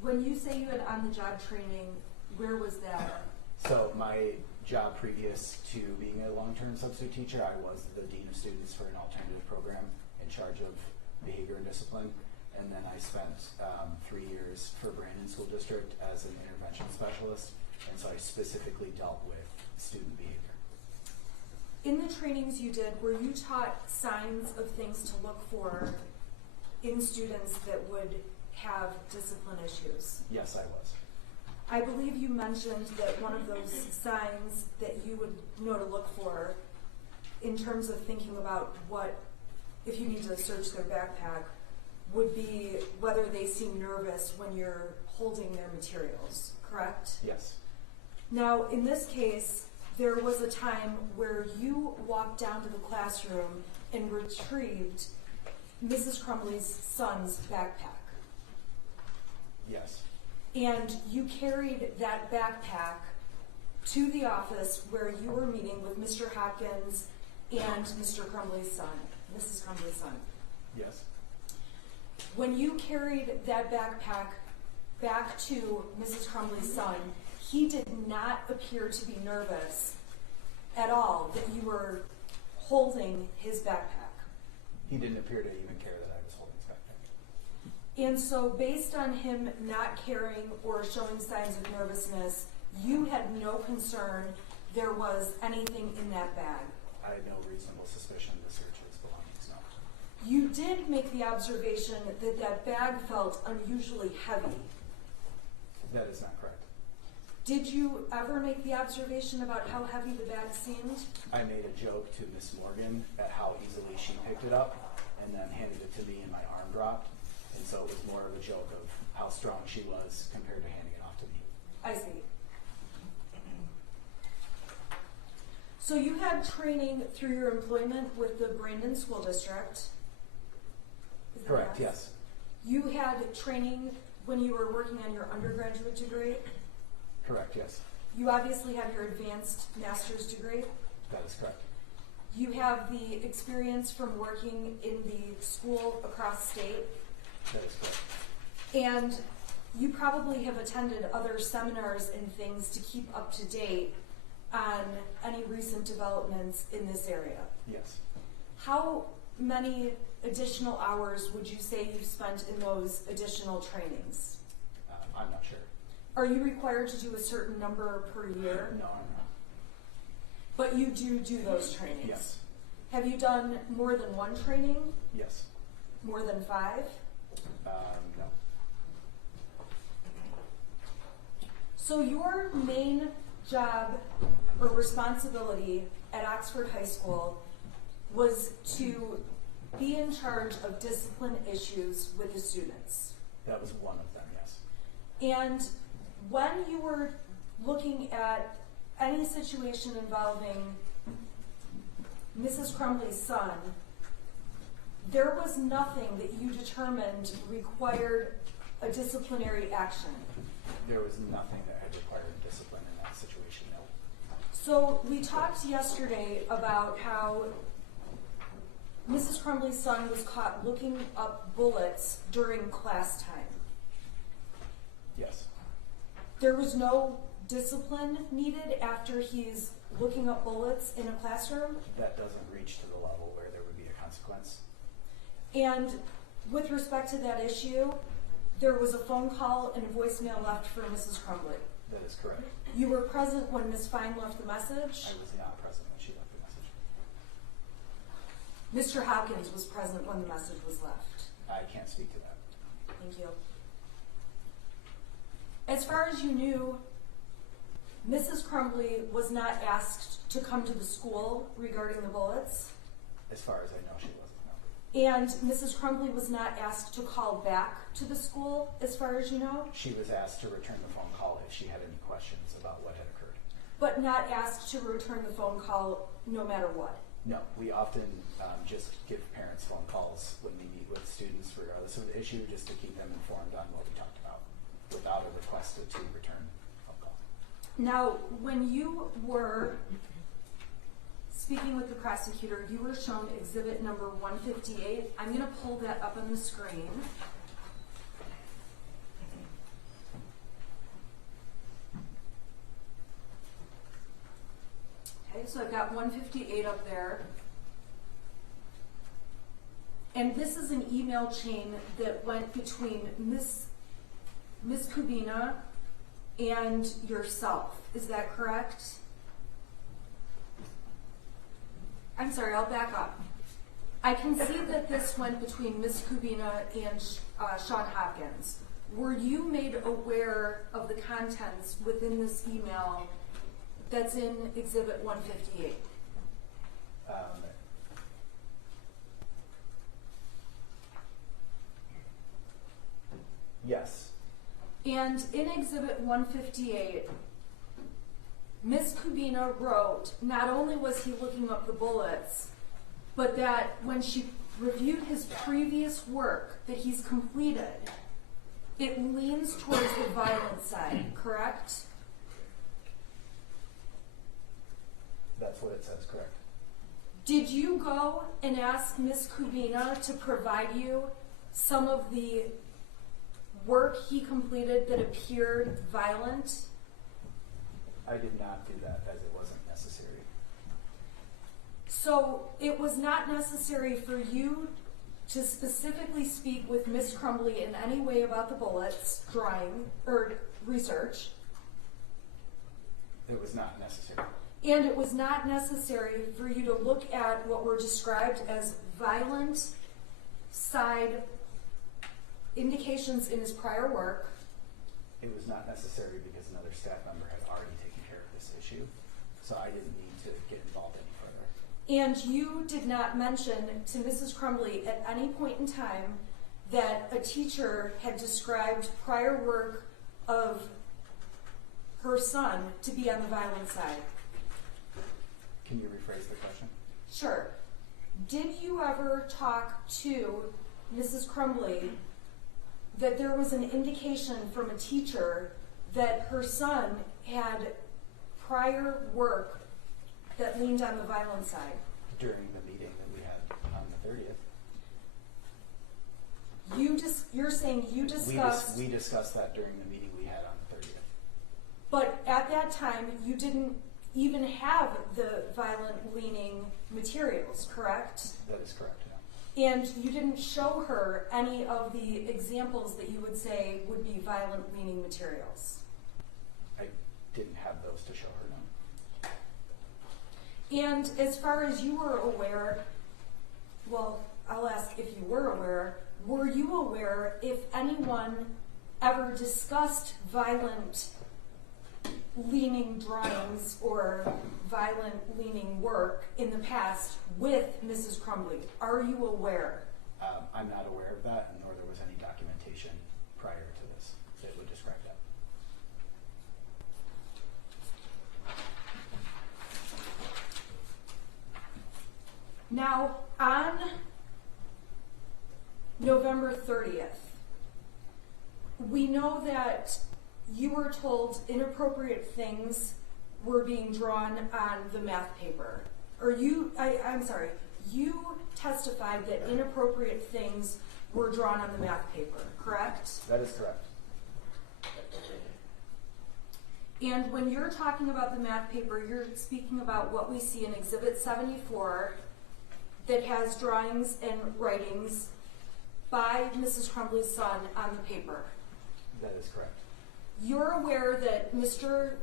When you say you had on-the-job training, where was that? So my job previous to being a long-term substitute teacher, I was the dean of students for an alternative program in charge of behavior and discipline. And then I spent 3 years for Brandon School District as an intervention specialist. And so I specifically dealt with student behavior. In the trainings you did, were you taught signs of things to look for in students that would have discipline issues? Yes, I was. I believe you mentioned that one of those signs that you would know to look for in terms of thinking about what, if you need to search their backpack, would be whether they seem nervous when you're holding their materials, correct? Yes. Now, in this case, there was a time where you walked down to the classroom and retrieved Mrs. Crumbley's son's backpack. Yes. And you carried that backpack to the office where you were meeting with Mr. Hopkins and Mr. Crumbley's son, Mrs. Crumbley's son. Yes. When you carried that backpack back to Mrs. Crumbley's son, he did not appear to be nervous at all that you were holding his backpack. He didn't appear to even care that I was holding his backpack. And so based on him not caring or showing signs of nervousness, you had no concern there was anything in that bag. I had no reasonable suspicion to search his belongings, no. You did make the observation that that bag felt unusually heavy. That is not correct. Did you ever make the observation about how heavy the bag seemed? I made a joke to Miss Morgan at how easily she picked it up and then handed it to me and my arm dropped. And so it was more of a joke of how strong she was compared to handing it off to me. I see. So you had training through your employment with the Brandon School District. Is that Correct, right? yes. You had training when you were working on your undergraduate degree. Correct, yes. You obviously have your advanced master's degree. That is correct. You have the experience from working in the school across state. That is correct. And you probably have attended other seminars and things to keep up to date on any recent developments in this area. Yes. How many additional hours would you say you've spent in those additional trainings? I'm not sure. Are you required to do a certain number per year? No, I'm not. But you do those trainings? Yes. Have you done more than one training? Yes. More than 5? No. So your main job or responsibility at Oxford High School was to be in charge of discipline issues with the students. That was one of them, yes. And when you were looking at any situation involving Mrs. Crumbley's son, there was nothing that you determined required a disciplinary action. There was nothing that had required discipline in that situation, no. So we talked yesterday about how Mrs. Crumbley's son was caught looking up bullets during class time. Yes. There was no discipline needed after he's looking up bullets in a classroom? That doesn't reach to the level where there would be a consequence. And with respect to that issue, there was a phone call and a voicemail left for Mrs. Crumbley. That is correct. You were present when Ms. Fine left the message? I was not present when she left the message. Mr. Hopkins was present when the message was left. I can't speak to that. Thank you. As far as you knew, Mrs. Crumbley was not asked to come to the school regarding the bullets, As far as I know, she wasn't, no. and Mrs. Crumbley was not asked to call back to the school, as far as you know, She was asked to return the phone call if she had any questions about what had occurred. but not asked to return the phone call no matter what. No, we often just give parents phone calls when we meet with students regardless of the issue, just to keep them informed on what we talked about, without a request to return phone call. Now, when you were speaking with the prosecutor, you were shown exhibit number 158. I'm going to pull that up on the screen. Okay, so I've got 158 up there. And this is an email chain that went between Miss Kubina and yourself. Is that correct? I'm sorry, I'll back up. I can see that this went between Miss Kubina and Sean Hopkins. Were you made aware of the contents within this email that's in Exhibit 158? Yes. And in Exhibit 158, Ms. Kubina wrote, not only was he looking up the bullets, but that when she reviewed his previous work that he's completed, it leans towards the violent side, correct? That's what it says, correct. Did you go and ask Ms. Kubina to provide you some of the work he completed that appeared violent? I did not do that as it wasn't necessary. So it was not necessary for you to specifically speak with Ms. Crumbley in any way about the bullets, drawing, or research. It was not necessary. And it was not necessary for you to look at what were described as violent side indications in his prior work. It was not necessary because another staff member had already taken care of this issue, so I didn't need to get involved any further. And you did not mention to Mrs. Crumbley at any point in time that a teacher had described prior work of her son to be on the violent side. Can you rephrase the question? Sure. Did you ever talk to Mrs. Crumbley that there was an indication from a teacher that her son had prior work that leaned on the violent side? During the meeting that we had on the 30th. You're saying you discussed... We discussed that during the meeting we had on the 30th. But at that time, you didn't even have the violent leaning materials, correct? That is correct, yeah. And you didn't show her any of the examples that you would say would be violent leaning materials? I didn't have those to show her, no. And as far as you were aware, well, I'll ask if you were you aware if anyone ever discussed violent leaning drawings or violent leaning work in the past with Mrs. Crumbley. Are you aware? I'm not aware of that, nor there was any documentation prior to this that would describe that. Now, on November 30th, we know that you were told inappropriate things were being drawn on the math paper. Or I'm sorry, you testified that inappropriate things were drawn on the math paper, correct? That is correct. And when you're talking about the math paper, you're speaking about what we see in Exhibit 74 that has drawings and writings by Mrs. Crumbley's son on the paper. That is correct. You're aware that Mrs.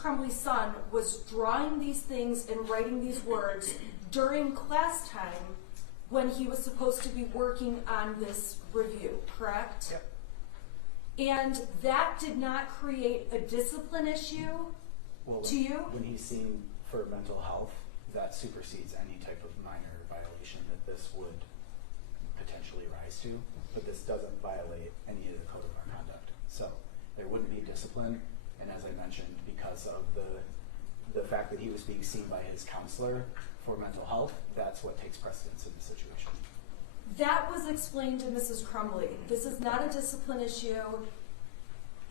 Crumbley's son was drawing these things and writing these words during class time when he was supposed to be working on this review, correct? Yep. And that did not create a discipline issue to you? When he's seen for mental health, that supersedes any type of minor violation that this would potentially rise to, but this doesn't violate any of the code of our conduct. So there wouldn't be discipline, and as I mentioned, because of the fact that he was being seen by his counselor for mental health, that's what takes precedence in the situation. That was explained to Mrs. Crumbley. This is not a discipline issue.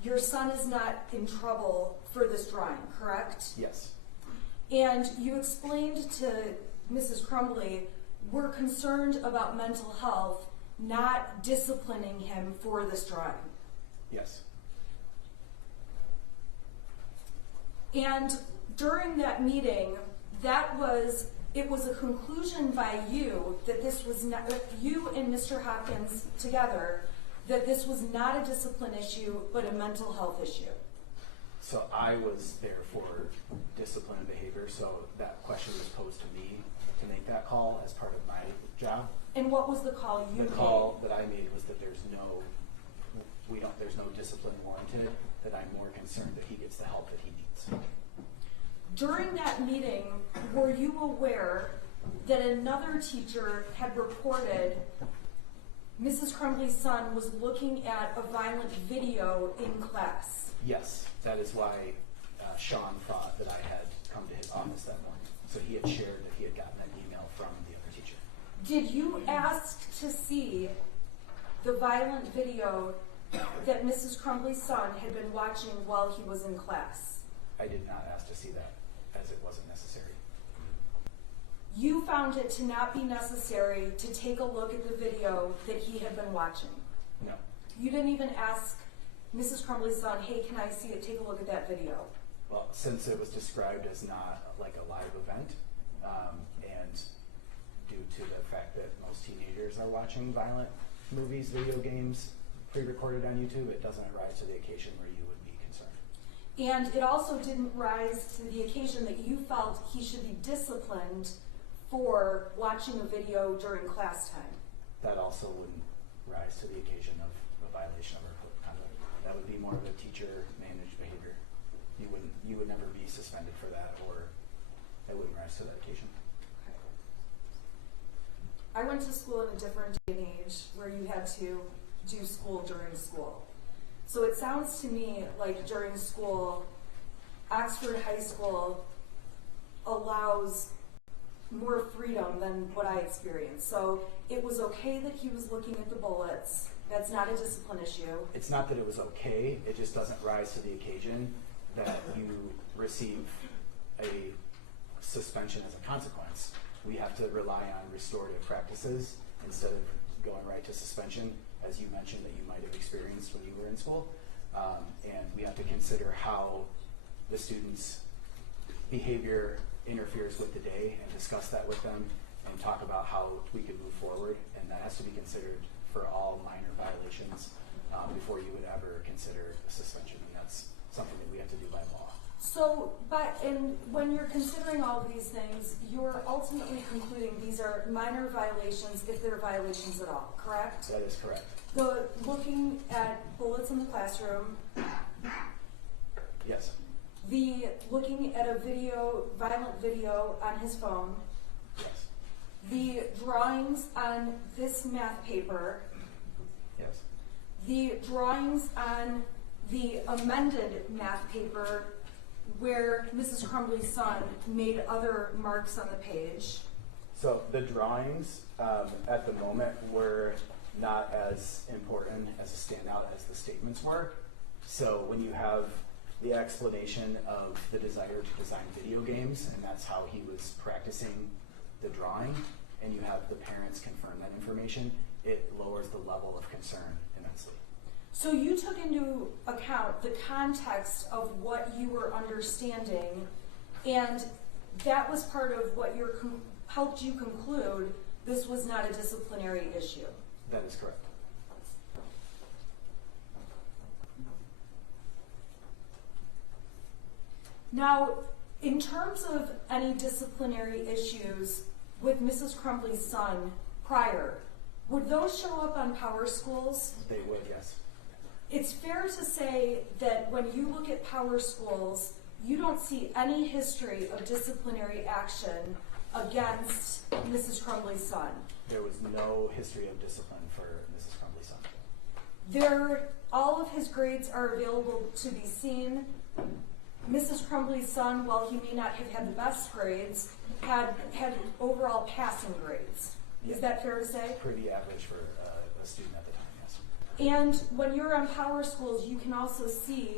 Your son is not in trouble for this drawing, correct? Yes. And you explained to Mrs. Crumbley, we're concerned about mental health, not disciplining him for this drawing. Yes. And during that meeting, it was a conclusion by you that this was not, you and Mr. Hopkins together, that this was not a discipline issue, but a mental health issue. So I was there for discipline and behavior, so that question was posed to me to make that call as part of my job. And what was the call you made? The call that I made was that there's no discipline warranted, that I'm more concerned that he gets the help that he needs. During that meeting, were you aware that another teacher had reported Mrs. Crumbley's son was looking at a violent video in class? Yes, that is why Sean thought that I had come to his office that morning. So he had shared that he had gotten an email from the other teacher. Did you ask to see the violent video that Mrs. Crumbley's son had been watching while he was in class? I did not ask to see that, as it wasn't necessary. You found it to not be necessary to take a look at the video that he had been watching? No. You didn't even ask Mrs. Crumbley's son, hey, can I see it? Take a look at that video. Well, since it was described as not like a live event, and due to the fact that most teenagers are watching violent movies, video games, pre-recorded on YouTube, it doesn't rise to the occasion where you would be concerned. And it also didn't rise to the occasion that you felt he should be disciplined for watching a video during class time. That also wouldn't rise to the occasion of a violation of our code of conduct. That would be more of a teacher-managed behavior. You would never be suspended for that, or that wouldn't rise to that occasion. I went to school in a different day and age where you had to do school during school. So it sounds to me like during school, Oxford High School allows more freedom than what I experienced. So it was okay that he was looking at the bullets. That's not a discipline issue. It's not that it was okay, it just doesn't rise to the occasion that you receive a suspension as a consequence. We have to rely on restorative practices instead of going right to suspension, as you mentioned that you might have experienced when you were in school. And we have to consider how the student's behavior interferes with the day and discuss that with them and talk about how we could move forward. And that has to be considered for all minor violations before you would ever consider a suspension. And that's something that we have to do by law. So, when you're considering all of these things, you're ultimately concluding these are minor violations, if they're violations at all, correct? That is correct. Looking at bullets in the classroom, Yes. the looking at a video, violent video on his phone, Yes. the drawings on this math paper, Yes. the drawings on the amended math paper where Mrs. Crumbley's son made other marks on the page. So the drawings at the moment were not as important as a standout as the statements were. So when you have the explanation of the desire to design video games, and that's how he was practicing the drawing, and you have the parents confirm that information, it lowers the level of concern immensely. So you took into account the context of what you were understanding, and that was part of what helped you conclude this was not a disciplinary issue. That is correct. Now, in terms of any disciplinary issues with Mrs. Crumbley's son prior, would those show up on Power Schools? They would, yes. It's fair to say that when you look at Power Schools, you don't see any history of disciplinary action against Mrs. Crumbley's son. There was no history of discipline for Mrs. Crumbley's son. All of his grades are available to be seen. Mrs. Crumbley's son, while he may not have had the best grades, had overall passing grades. Is that fair to say? Pretty average for a student at the time, yes. And when you're on Power Schools, you can also see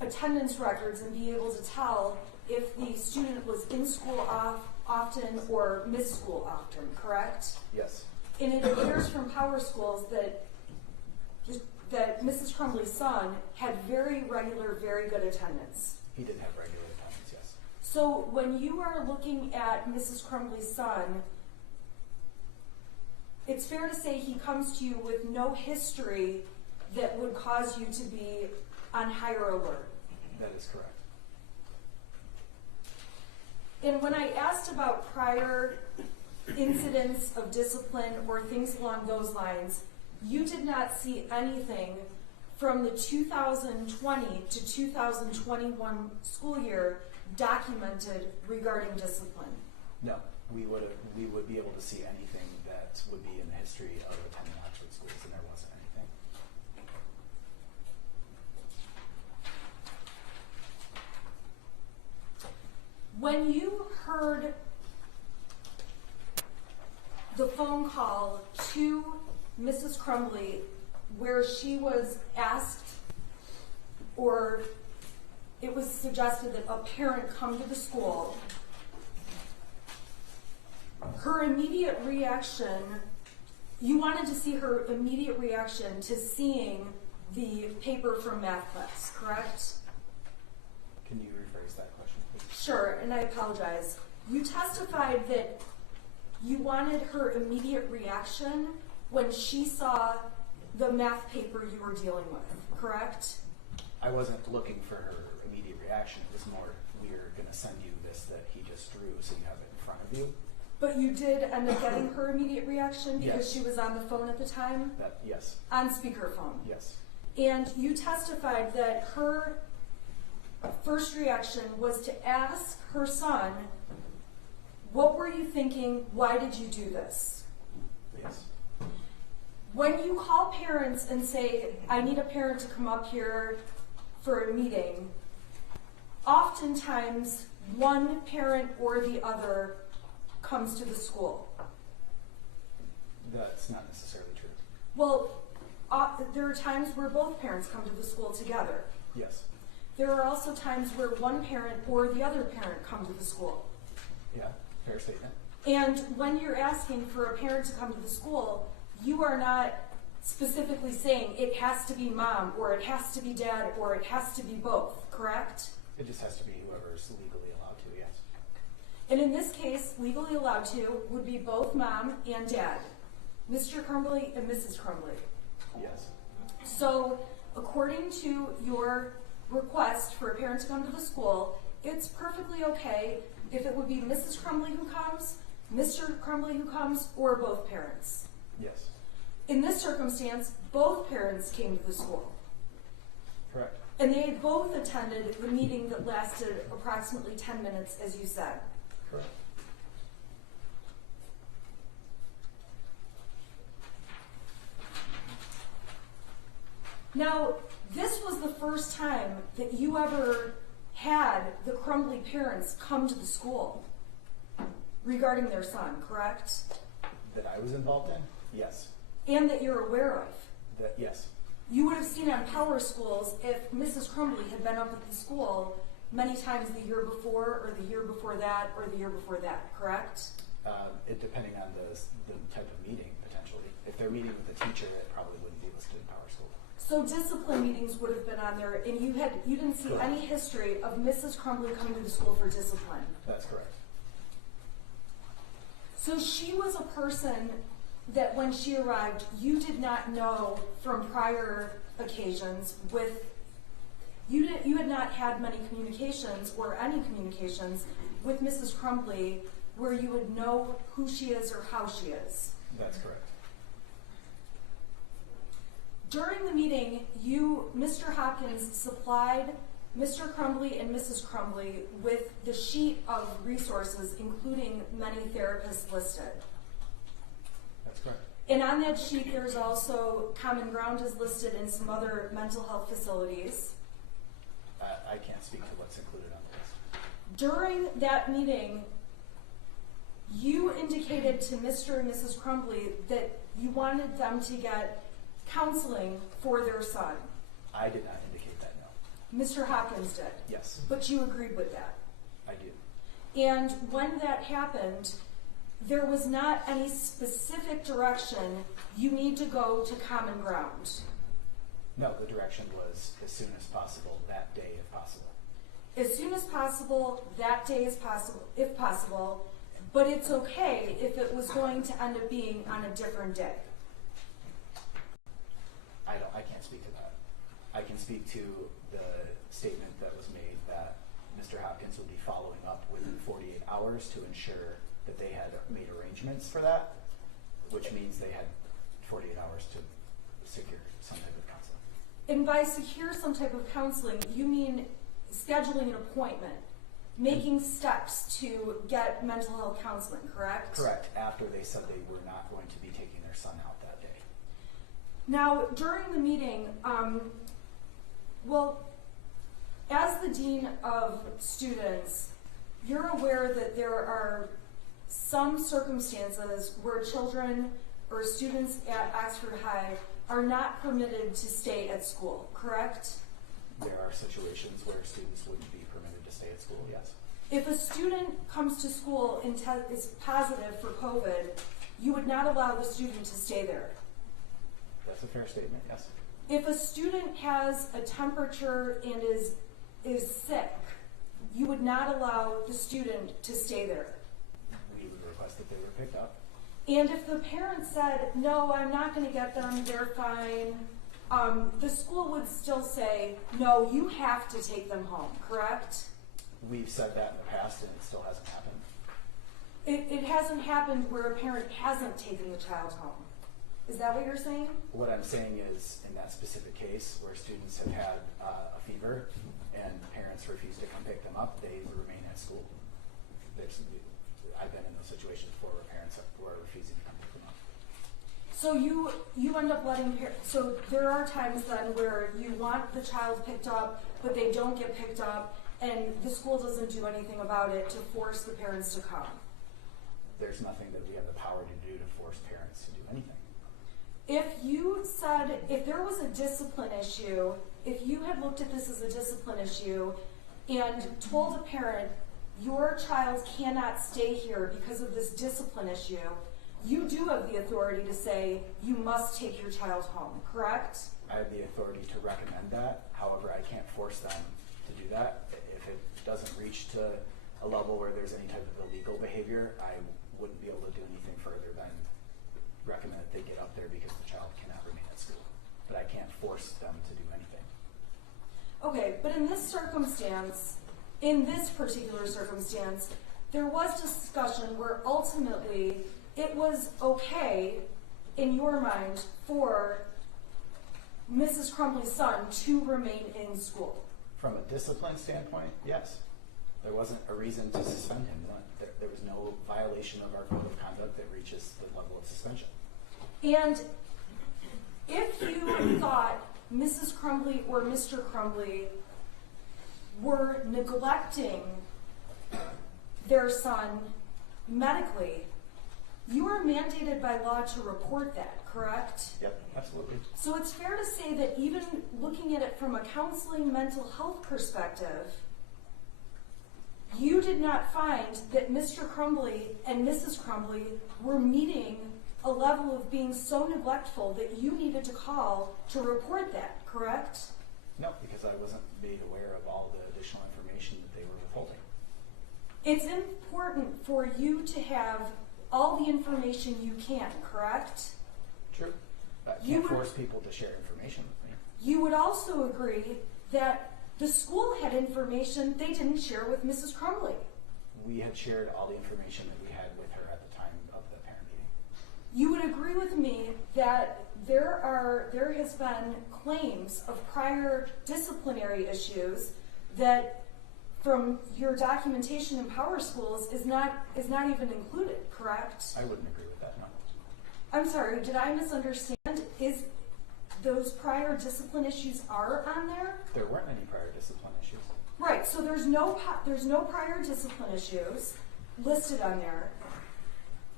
attendance records and be able to tell if the student was in school often or missed school often, correct? Yes. And it appears from Power Schools that Mrs. Crumbley's son had very regular, very good attendance. He did have regular attendance, yes. So when you are looking at Mrs. Crumbley's son, it's fair to say he comes to you with no history that would cause you to be on higher alert. That is correct. And when I asked about prior incidents of discipline or things along those lines, you did not see anything from the 2020 to 2021 school year documented regarding discipline. No, we would be able to see anything that would be in the history of attending Oxford schools, and there wasn't anything. When you heard the phone call to Mrs. Crumbley where she was asked, or it was suggested that a parent come to the school, her immediate reaction, you wanted to see her immediate reaction to seeing the paper from math class, correct? Can you rephrase that question, please? Sure, and I apologize. You testified that you wanted her immediate reaction when she saw the math paper you were dealing with, correct? I wasn't looking for her immediate reaction. It was more, we're going to send you this that he just drew so you have it in front of you. But you did end up getting her immediate reaction because Yes. she was on the phone at the time? Yes. On speakerphone. Yes. And you testified that her first reaction was to ask her son, what were you thinking? Why did you do this? Yes. When you call parents and say, I need a parent to come up here for a meeting, oftentimes one parent or the other comes to the school. That's not necessarily true. Well, there are times where both parents come to the school together. Yes. There are also times where one parent or the other parent come to the school. Yeah, fair statement. And when you're asking for a parent to come to the school, you are not specifically saying it has to be mom, or it has to be dad, or it has to be both, correct? It just has to be whoever's legally allowed to, yes. And in this case, legally allowed to would be both mom and dad, Mr. Crumbley and Mrs. Crumbley. Yes. So, according to your request for a parent to come to the school, it's perfectly okay if it would be Mrs. Crumbley who comes, Mr. Crumbley who comes, or both parents. Yes. In this circumstance, both parents came to the school. Correct. And they had both attended the meeting that lasted approximately 10 minutes, as you said. Correct. Now, this was the first time that you ever had the Crumbley parents come to the school regarding their son, correct? That I was involved in? Yes. And that you're aware of. That yes. You would have seen on Power Schools if Mrs. Crumbley had been up at the school many times the year before, or the year before that, or the year before that, correct? It depending on the type of meeting, potentially. If they're meeting with a teacher, it probably wouldn't be listed in Power School. So discipline meetings would have been on there, and you didn't see Correct. any history of Mrs. Crumbley coming to the school for discipline. That's correct. So she was a person that when she arrived, you did not know from prior occasions with, you had not had many communications or any communications with Mrs. Crumbley where you would know who she is or how she is. That's correct. During the meeting, Mr. Hopkins, supplied Mr. Crumbley and Mrs. Crumbley with the sheet of resources, including many therapists listed. That's correct. And on that sheet, there's also Common Ground is listed in some other mental health facilities. I can't speak to what's included on the list. During that meeting, you indicated to Mr. and Mrs. Crumbley that you wanted them to get counseling for their son. I did not indicate that, no. Mr. Hopkins did. Yes, But you agreed with that. I do. And when that happened, there was not any specific direction, you need to go to Common Ground. No, the direction was as soon as possible, that day if possible. As soon as possible, that day is possible, if possible, but it's okay if it was going to end up being on a different day. I can't speak to that. I can speak to the statement that was made that Mr. Hopkins would be following up within 48 hours to ensure that they had made arrangements for that, which means they had 48 hours to secure some type of counseling. And by secure some type of counseling, you mean scheduling an appointment, making steps to get mental health counseling, correct? Correct, after they said they were not going to be taking their son out that day. Now, during the meeting, as the Dean of Students, you're aware that there are some circumstances where children or students at Oxford High are not permitted to stay at school, correct? There are situations where students wouldn't be permitted to stay at school, yes. If a student comes to school and is positive for COVID, you would not allow the student to stay there. That's a fair statement, yes. If a student has a temperature and is sick, you would not allow the student to stay there. We would request that they were picked up. And if the parent said, no, I'm not going to get them, they're fine, the school would still say, no, you have to take them home, correct? We've said that in the past and it still hasn't happened. It hasn't happened where a parent hasn't taken the child home. Is that what you're saying? What I'm saying is, in that specific case where students have had a fever and parents refuse to come pick them up, they remain at school. I've been in those situations before where parents were refusing to come pick them up. So you end up letting parents, so there are times then where you want the child picked up, but they don't get picked up, and the school doesn't do anything about it to force the parents to come. There's nothing that we have the power to do to force parents to do anything. If you said, if there was a discipline issue, if you had looked at this as a discipline issue and told a parent, your child cannot stay here because of this discipline issue, you do have the authority to say, you must take your child home, correct? I have the authority to recommend that. However, I can't force them to do that. If it doesn't reach to a level where there's any type of illegal behavior, I wouldn't be able to do anything further than recommend that they get up there because the child cannot remain at school. But I can't force them to do anything. Okay, but in this circumstance, in this particular circumstance, there was discussion where ultimately it was okay in your mind for Mrs. Crumbley's son to remain in school? From a discipline standpoint, yes. There wasn't a reason to suspend him. There was no violation of our code of conduct that reaches the level of suspension. And if you thought Mrs. Crumbley or Mr. Crumbley were neglecting their son medically, you are mandated by law to report that, correct? Yep, absolutely. So it's fair to say that even looking at it from a counseling mental health perspective, you did not find that Mr. Crumbley and Mrs. Crumbley were meeting a level of being so neglectful that you needed to call to report that, correct? No, because I wasn't made aware of all the additional information that they were withholding. It's important for you to have all the information you can, correct? True. I You can't would- force people to share information with me. You would also agree that the school had information they didn't share with Mrs. Crumbley. We had shared all the information that we had with her at the time of the parent meeting. You would agree with me that there has been claims of prior disciplinary issues that from your documentation in Power Schools is not even included, correct? I wouldn't agree with that, no. I'm sorry, did I misunderstand? Is those prior discipline issues are on there? There weren't any prior discipline issues. Right, so there's no prior discipline issues listed on there.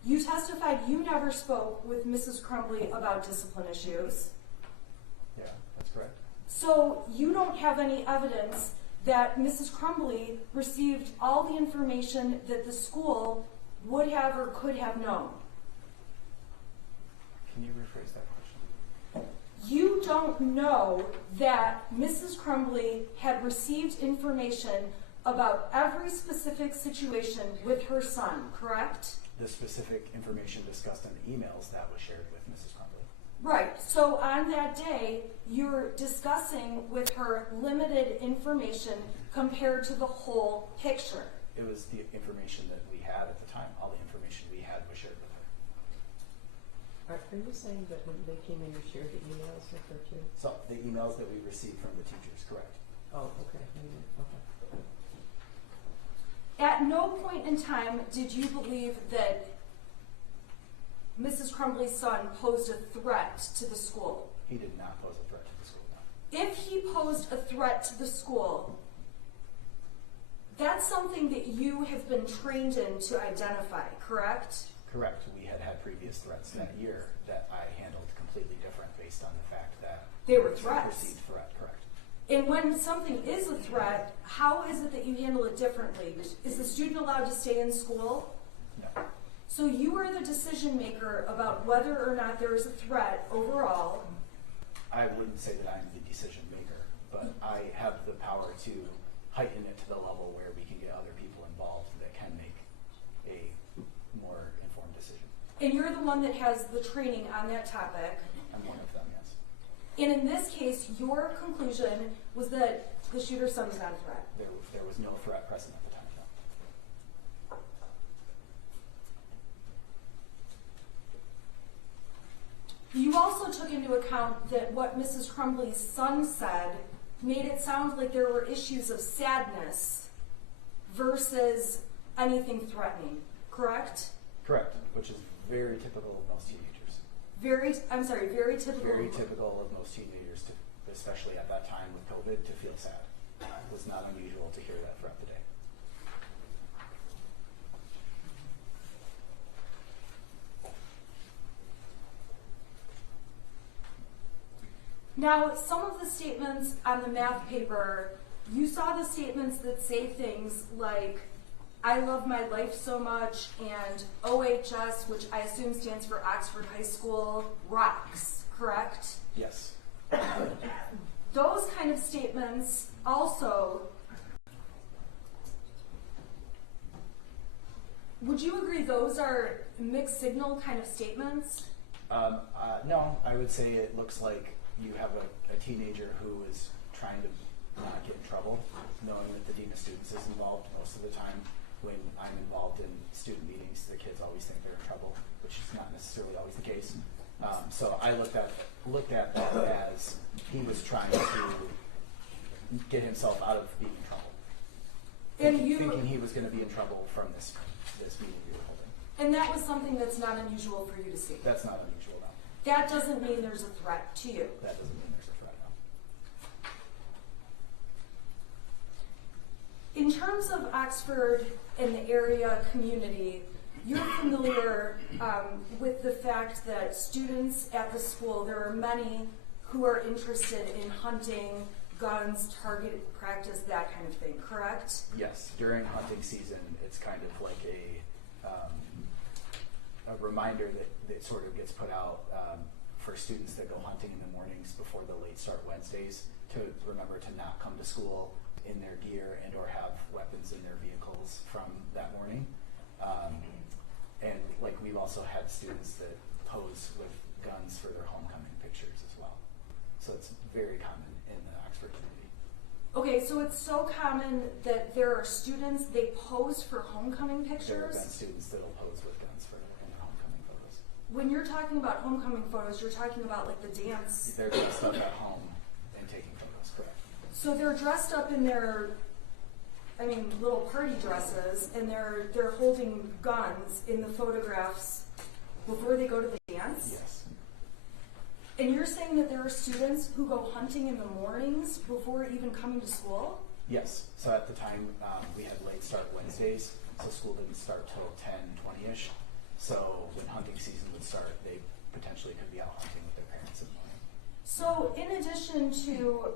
You testified you never spoke with Mrs. Crumbley about discipline issues. Yeah, that's correct. So you don't have any evidence that Mrs. Crumbley received all the information that the school would have or could have known. Can you rephrase that question? You don't know that Mrs. Crumbley had received information about every specific situation with her son, correct? The specific information discussed in the emails that was shared with Mrs. Crumbley. Right. So on that day, you're discussing with her limited information compared to the whole picture. It was the information that we had at the time. All the information we had was shared with her. Are you saying that when they came in, you shared the emails with her too? So the emails that we received from the teachers, correct? Oh, okay. Okay. At no point in time did you believe that Mrs. Crumbley's son posed a threat to the school. He did not pose a threat to the school, no. If he posed a threat to the school, that's something that you have been trained in to identify, correct? Correct. We had previous threats that year that I handled completely different based on the fact that They were it's a threats. perceived threat, correct. And when something is a threat, how is it that you handle it differently? Is the student allowed to stay in school? No. So you are the decision maker about whether or not there is a threat overall. I wouldn't say that I'm the decision maker, but I have the power to heighten it to the level where we can get other people involved that can make a more informed decision. And you're the one that has the training on that topic. I'm one of them, yes. And in this case, your conclusion was that the shooter's son was not a threat. There was no threat present at the time, no. You also took into account that what Mrs. Crumbley's son said made it sound like there were issues of sadness versus anything threatening, correct? Correct, which is very typical of most teenagers. Very typical. Very typical of most teenagers, especially at that time with COVID, to feel sad. It was not unusual to hear that throughout the day. Now, some of the statements on the math paper, you saw the statements that say things like, I love my life so much, and OHS, which I assume stands for Oxford High School, rocks, correct? Yes. Those kind of statements also, would you agree those are mixed signal kind of statements? No, I would say it looks like you have a teenager who is trying to not get in trouble, knowing that the Dean of Students is involved most of the time. When I'm involved in student meetings, the kids always think they're in trouble, which is not necessarily always the case. So I looked at that as he was trying to get himself out of being in trouble. Thinking he was going to be in trouble from this meeting we were holding. And that was something that's not unusual for you to see. That's not unusual, no. That doesn't mean there's a threat to you. That doesn't mean there's a threat, no. In terms of Oxford and the area community, you're familiar with the fact that students at the school, there are many who are interested in hunting, guns, target practice, that kind of thing, correct? Yes, during hunting season, it's kind of like a reminder that sort of gets put out for students that go hunting in the mornings before the late start Wednesdays to remember to not come to school in their gear and or have weapons in their vehicles from that morning. And like we've also had students that pose with guns for their homecoming pictures as well. So it's very common in the Oxford community. Okay, so it's so common that there are students, they pose for homecoming There have pictures. been students that'll pose with guns in their homecoming photos. When you're talking about homecoming photos, you're talking about like the dance. They're doing stuff at home and taking photos, correct? So they're dressed up in their, little party dresses, and they're holding guns in the photographs before they go to the dance? Yes. And you're saying that there are students who go hunting in the mornings before even coming to school? Yes. So at the time, we had late start Wednesdays, so school didn't start till 10:20ish. So when hunting season would start, they potentially could be out hunting with their parents in the morning. So in addition to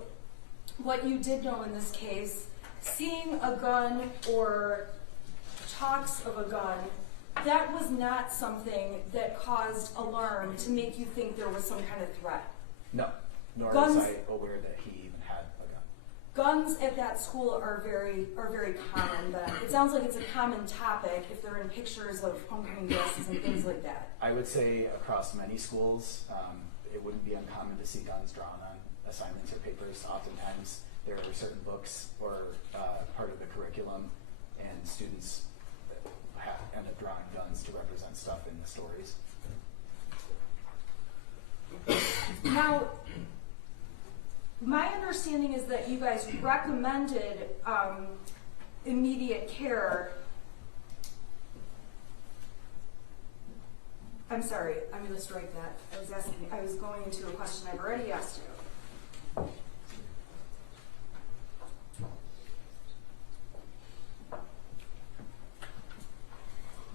what you did know in this case, seeing a gun or talks of a gun, that was not something that caused alarm to make you think there was some kind of threat. No, nor Guns- was I aware that he even had a gun. Guns at that school are very common then. It sounds like it's a common topic if they're in pictures of homecoming dresses and things like that. I would say across many schools, it wouldn't be uncommon to see guns drawn on assignments or papers. Oftentimes, there are certain books or part of the curriculum, and students end up drawing guns to represent stuff in the stories. Now, my understanding is that you guys recommended immediate care. I'm sorry, I'm going to strike that. I was going into a question I've already asked you.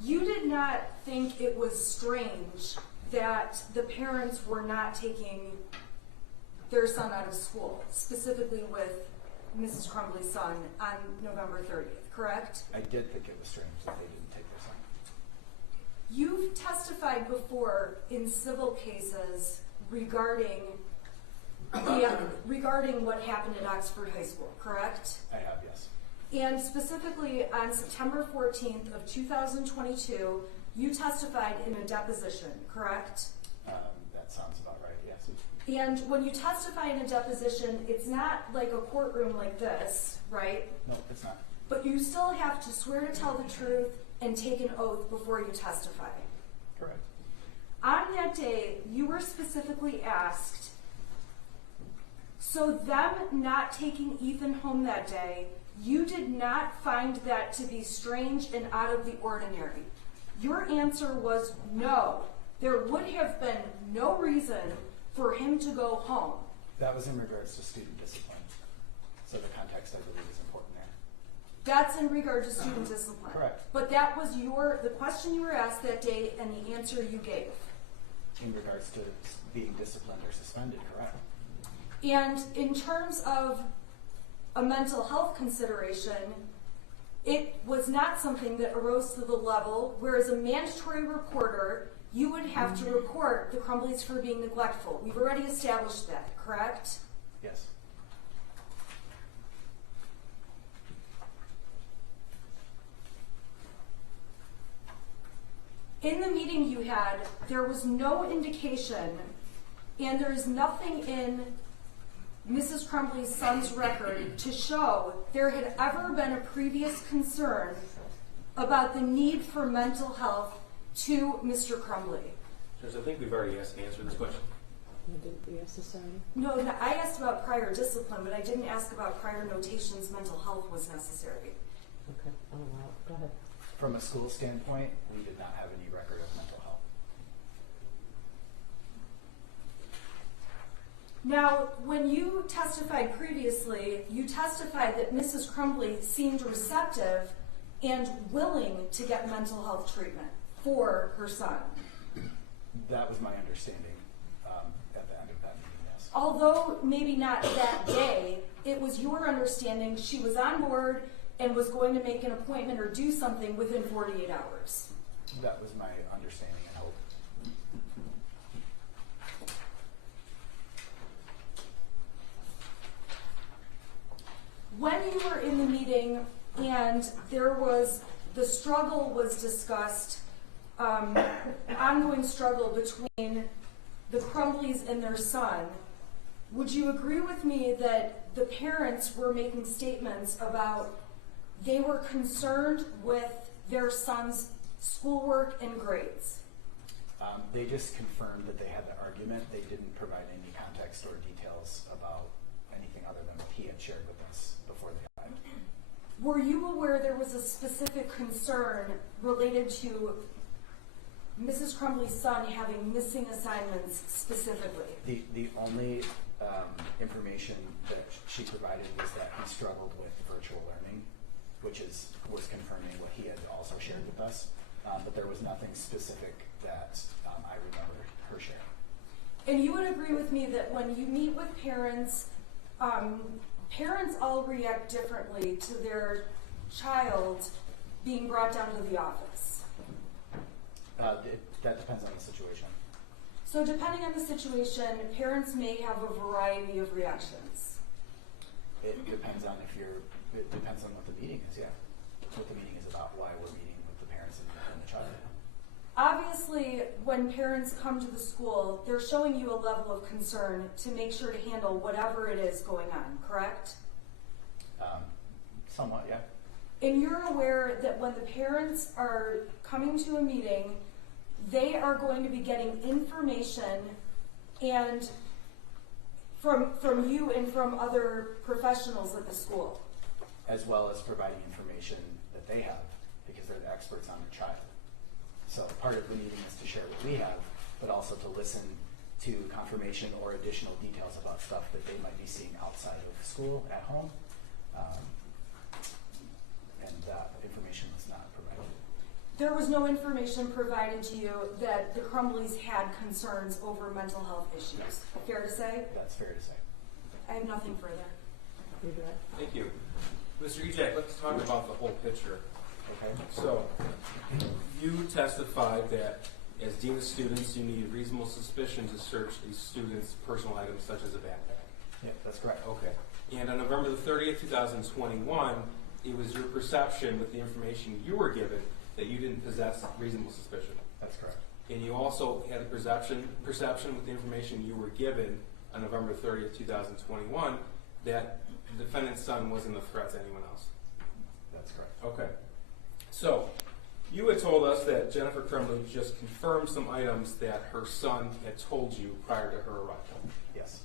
You did not think it was strange that the parents were not taking their son out of school, specifically with Mrs. Crumbley's son on November 30th, correct? I did think it was strange that they didn't take their son. You've testified before in civil cases regarding what happened at Oxford High School, correct? I have, yes. And specifically on September 14th of 2022, you testified in a deposition, correct? That sounds about right, yes. And when you testify in a deposition, it's not like a courtroom like this, right? No, it's not. But you still have to swear to tell the truth and take an oath before you testify. Correct. On that day, you were specifically asked, so them not taking Ethan home that day, you did not find that to be strange and out of the ordinary. Your answer was no. There would have been no reason for him to go home. That was in regards to student discipline. So the context, I believe, is important there. That's in regard to student discipline. Correct. But that was the question you were asked that day and the answer you gave. In regards to being disciplined or suspended, correct? And in terms of a mental health consideration, it was not something that arose to the level, whereas a mandatory reporter, you would have to report the Crumbleys for being neglectful. We've already established that, correct? Yes. In the meeting you had, there was no indication, and there is nothing in Mrs. Crumbley's son's record to show there had ever been a previous concern about the need for mental health to Mr. Crumbley. Judge, I think we've already asked and answered this question. Did we ask this already? No, I asked about prior discipline, but I didn't ask about prior notations mental health was necessary. Okay, I'll allow it. Go ahead. From a school standpoint, we did not have any record of mental health. Now, when you testified previously, you testified that Mrs. Crumbley seemed receptive and willing to get mental health treatment for her son. That was my understanding at the end of that meeting, yes. Although maybe not that day, it was your understanding she was on board and was going to make an appointment or do something within 48 hours. That was my understanding and hope. When you were in the meeting and the struggle was discussed, ongoing struggle between the Crumbleys and their son, would you agree with me that the parents were making statements about they were concerned with their son's schoolwork and grades? They just confirmed that they had the argument. They didn't provide any context or details about anything other than what he had shared with us before they arrived. Were you aware there was a specific concern related to Mrs. Crumbley's son having missing assignments specifically? The only information that she provided was that he struggled with virtual learning, which was confirming what he had also shared with us. But there was nothing specific that I remember her sharing. And you would agree with me that when you meet with parents, parents all react differently to their child being brought down to the office. That depends on the situation. So depending on the situation, parents may have a variety of reactions. It depends on it depends on what the meeting is, yeah. What the meeting is about, why we're meeting with the parents and the child. Obviously, when parents come to the school, they're showing you a level of concern to make sure to handle whatever it is going on, correct? Somewhat, yeah. And you're aware that when the parents are coming to a meeting, they are going to be getting information and from you and from other professionals at the school. As well as providing information that they have, because they're the experts on their child. So part of the meeting is to share what we have, but also to listen to confirmation or additional details about stuff that they might be seeing outside of school, at home. And that information was not provided. There was no information provided to you that the Crumbleys had concerns over mental health issues. Fair to say? That's fair to say. I have nothing further. You do it. Thank you. Mr. Ejak, let's talk about the whole picture. Okay. So, you testified that as Dean of Students, you needed reasonable suspicion to search a student's personal items such as a backpack. Yeah, that's correct. Okay. And on November the 30th, 2021, it was your perception with the information you were given that you didn't possess reasonable suspicion. That's correct. And you also had a perception with the information you were given on November 30th, 2021, that the defendant's son wasn't a threat to anyone else. That's correct. Okay. So, you had told us that Jennifer Crumbley just confirmed some items that her son had told you prior to her arrival. Yes.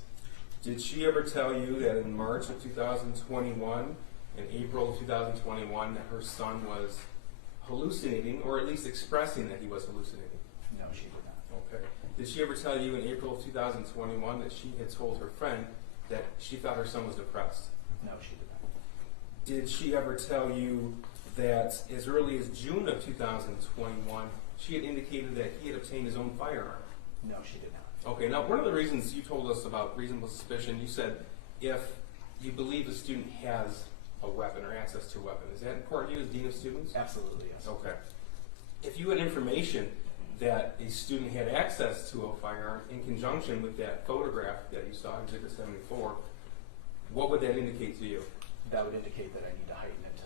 Did she ever tell you that in March of 2021 and April of 2021 that her son was hallucinating, or at least expressing that he was hallucinating? No, she did not. Okay. Did she ever tell you in April of 2021 that she had told her friend that she thought her son was depressed? No, she did not. Did she ever tell you that as early as June of 2021, she had indicated that he had obtained his own firearm? No, she did not. Okay, now one of the reasons you told us about reasonable suspicion, you said if you believe a student has a weapon or access to a weapon. Is that important to you as Dean of Students? Absolutely, yes. Okay. If you had information that a student had access to a firearm in conjunction with that photograph that you saw in Exhibit 74, what would that indicate to you? That would indicate that I need to heighten it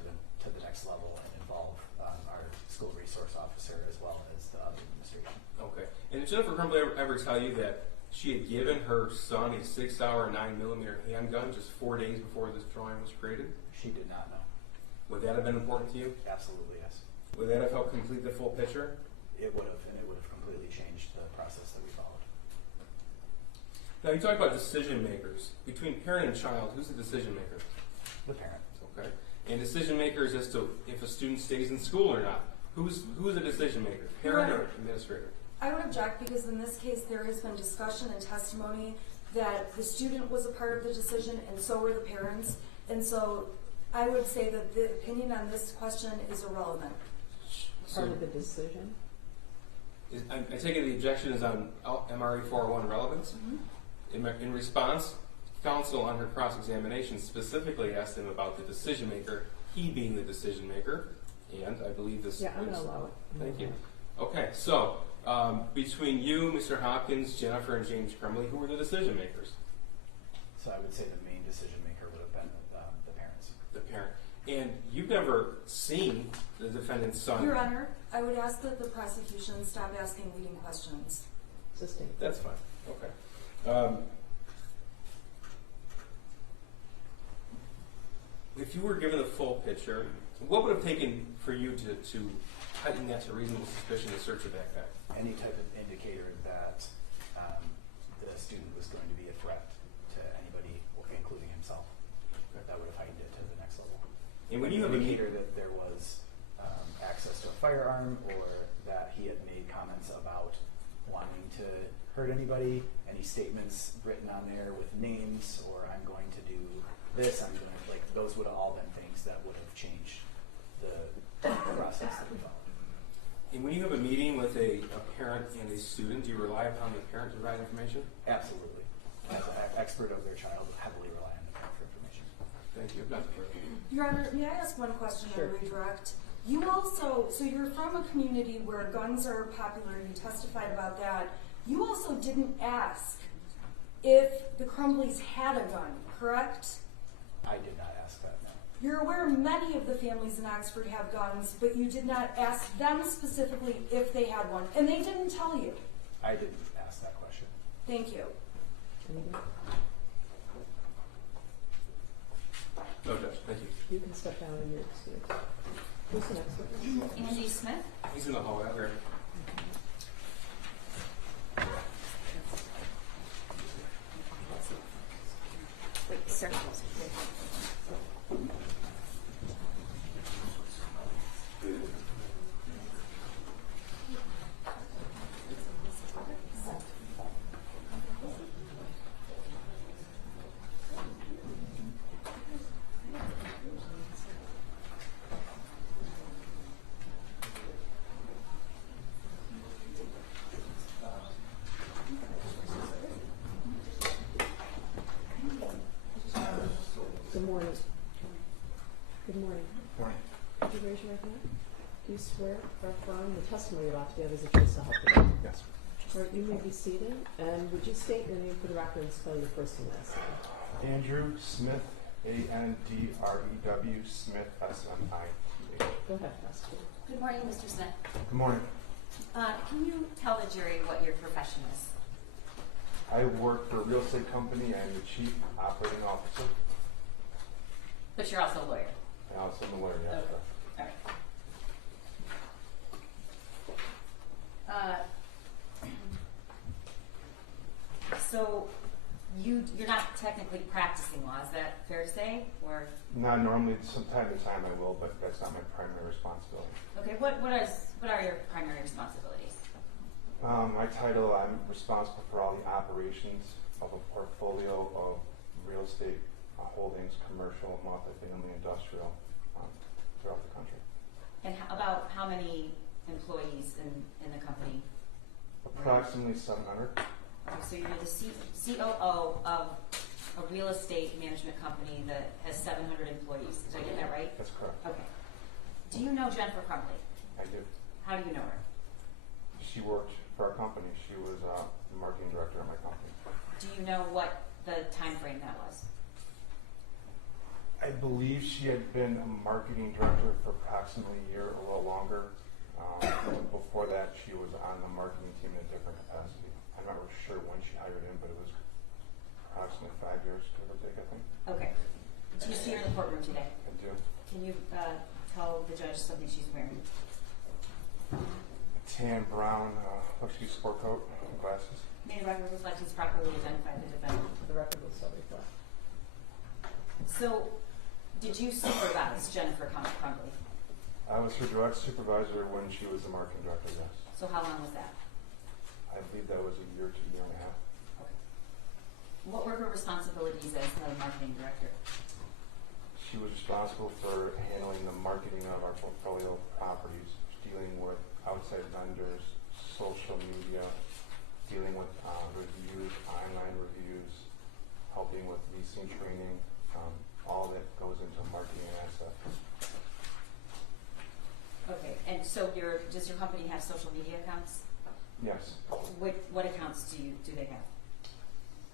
to the next level and involve our school resource officer as well as the other administration. Okay. And did Jennifer Crumbley ever tell you that she had given her son a 6-hour 9mm handgun just 4 days before this drawing was created? She did not know. Would that have been important to you? Absolutely, yes. Would that have helped complete the full picture? It would have, and it would have completely changed the process Now, you talk about decision makers. Between parent and child, who's the decision maker? The parent. Okay. And decision makers as to if a student stays in school or not. Who's the decision maker? Parent or administrator? I would object because in this case, there has been discussion and testimony that the student was a part of the decision and so were the parents. And so I would say that the opinion on this question is irrelevant. Part of the decision? I take it the objection is on MRE 401 relevance. Mm-hmm. In response, counsel on her cross-examination specifically asked him about the decision maker, he being the decision maker, and I believe this Yeah, I'm going to allow it. Thank you. Okay, so between you, Mr. Hopkins, Jennifer, and James Crumbley, who were the decision makers? So I would say the main decision maker would have been the parents. The parent. And you've never seen the defendant's son. Your Honor, I would ask that the prosecution stop asking leading questions. Assisting. That's fine. Okay. If you were given the full picture, what would have taken for you to heighten that to reasonable suspicion to search a backpack? Any type of indicator that the student was going to be a threat to anybody, including himself, that would have heightened it to the next level. And when you have indicator that there was access to a firearm, or that he had made comments about wanting to hurt anybody, any statements written on there with names, or I'm going to do this, I'm going to, those would have all been things that would have changed the process that we followed. And when you have a meeting with a parent and a student, do you rely upon the parent to provide information? Absolutely. As an expert of their child, heavily rely on the parent for information. Thank you. Your Honor, may I ask one question Sure. on redirect? You also, so you're from a community where guns are popular, you testified about that. You also didn't ask if the Crumbleys had a gun, correct? I did not ask that, no. You're aware many of the families in Oxford have guns, but you did not ask them specifically if they had one, and they didn't tell you. I didn't ask that question. Thank you. Anything? No, Judge. Thank you. You can step down in your excuse. Who's the next one? Andy Smith. He's in the hallway out there. Wait, sir. Good morning. Good morning. Morning. Could you raise your right hand? Do you swear or affirm the testimony you're about to give is the truth so help you God? Yes. All right, you may be seated. And would you state your name for the record and spell your first and last name? Andrew Smith, Andrew Smith, SMITH. Go ahead, prosecutor. Good morning, Mr. Smith. Good morning. Can you tell the jury what your profession is? I work for a real estate company. I'm the chief operating officer. But you're also a lawyer. I also am a lawyer. Yeah. Okay. All right. So you're not technically practicing law, is that fair to say? Or Not normally. From time to time I will, but that's not my primary responsibility. okay, what are your primary responsibilities? My title, I'm responsible for all the operations of a portfolio of real estate holdings, commercial, multifamily, industrial, throughout the country. And about how many employees in the company? Approximately 700. Okay, so you're the COO of a real estate management company that has 700 employees. Did I get that right? That's correct. Okay. Do you know Jennifer Crumbley? I do. How do you know her? She worked for our company. She was the marketing director at my company. Do you know what the time frame that was? I believe she had been a marketing director for approximately a year, a little longer. Before that, she was on the marketing team in a different capacity. I'm not really sure when she hired in, but it was approximately 5 years, give or take, I think. Okay. Do you see her in the courtroom today? I do. Can you tell the judge something she's wearing? Tan brown Husky sport coat and glasses. May the record reflect he's properly identified the defendant. The record will still reflect. So, did you supervise Jennifer Crumbley? I was her direct supervisor when she was the marketing director, yes. So how long was that? I believe that was a year to a year and a half. Okay. What were her responsibilities as the marketing director? She was responsible for handling the marketing of our portfolio properties, dealing with outside vendors, social media, dealing with reviews, online reviews, helping with leasing training, all that goes into marketing an asset. Okay, and so does your company have social media accounts? Yes. What accounts do they have?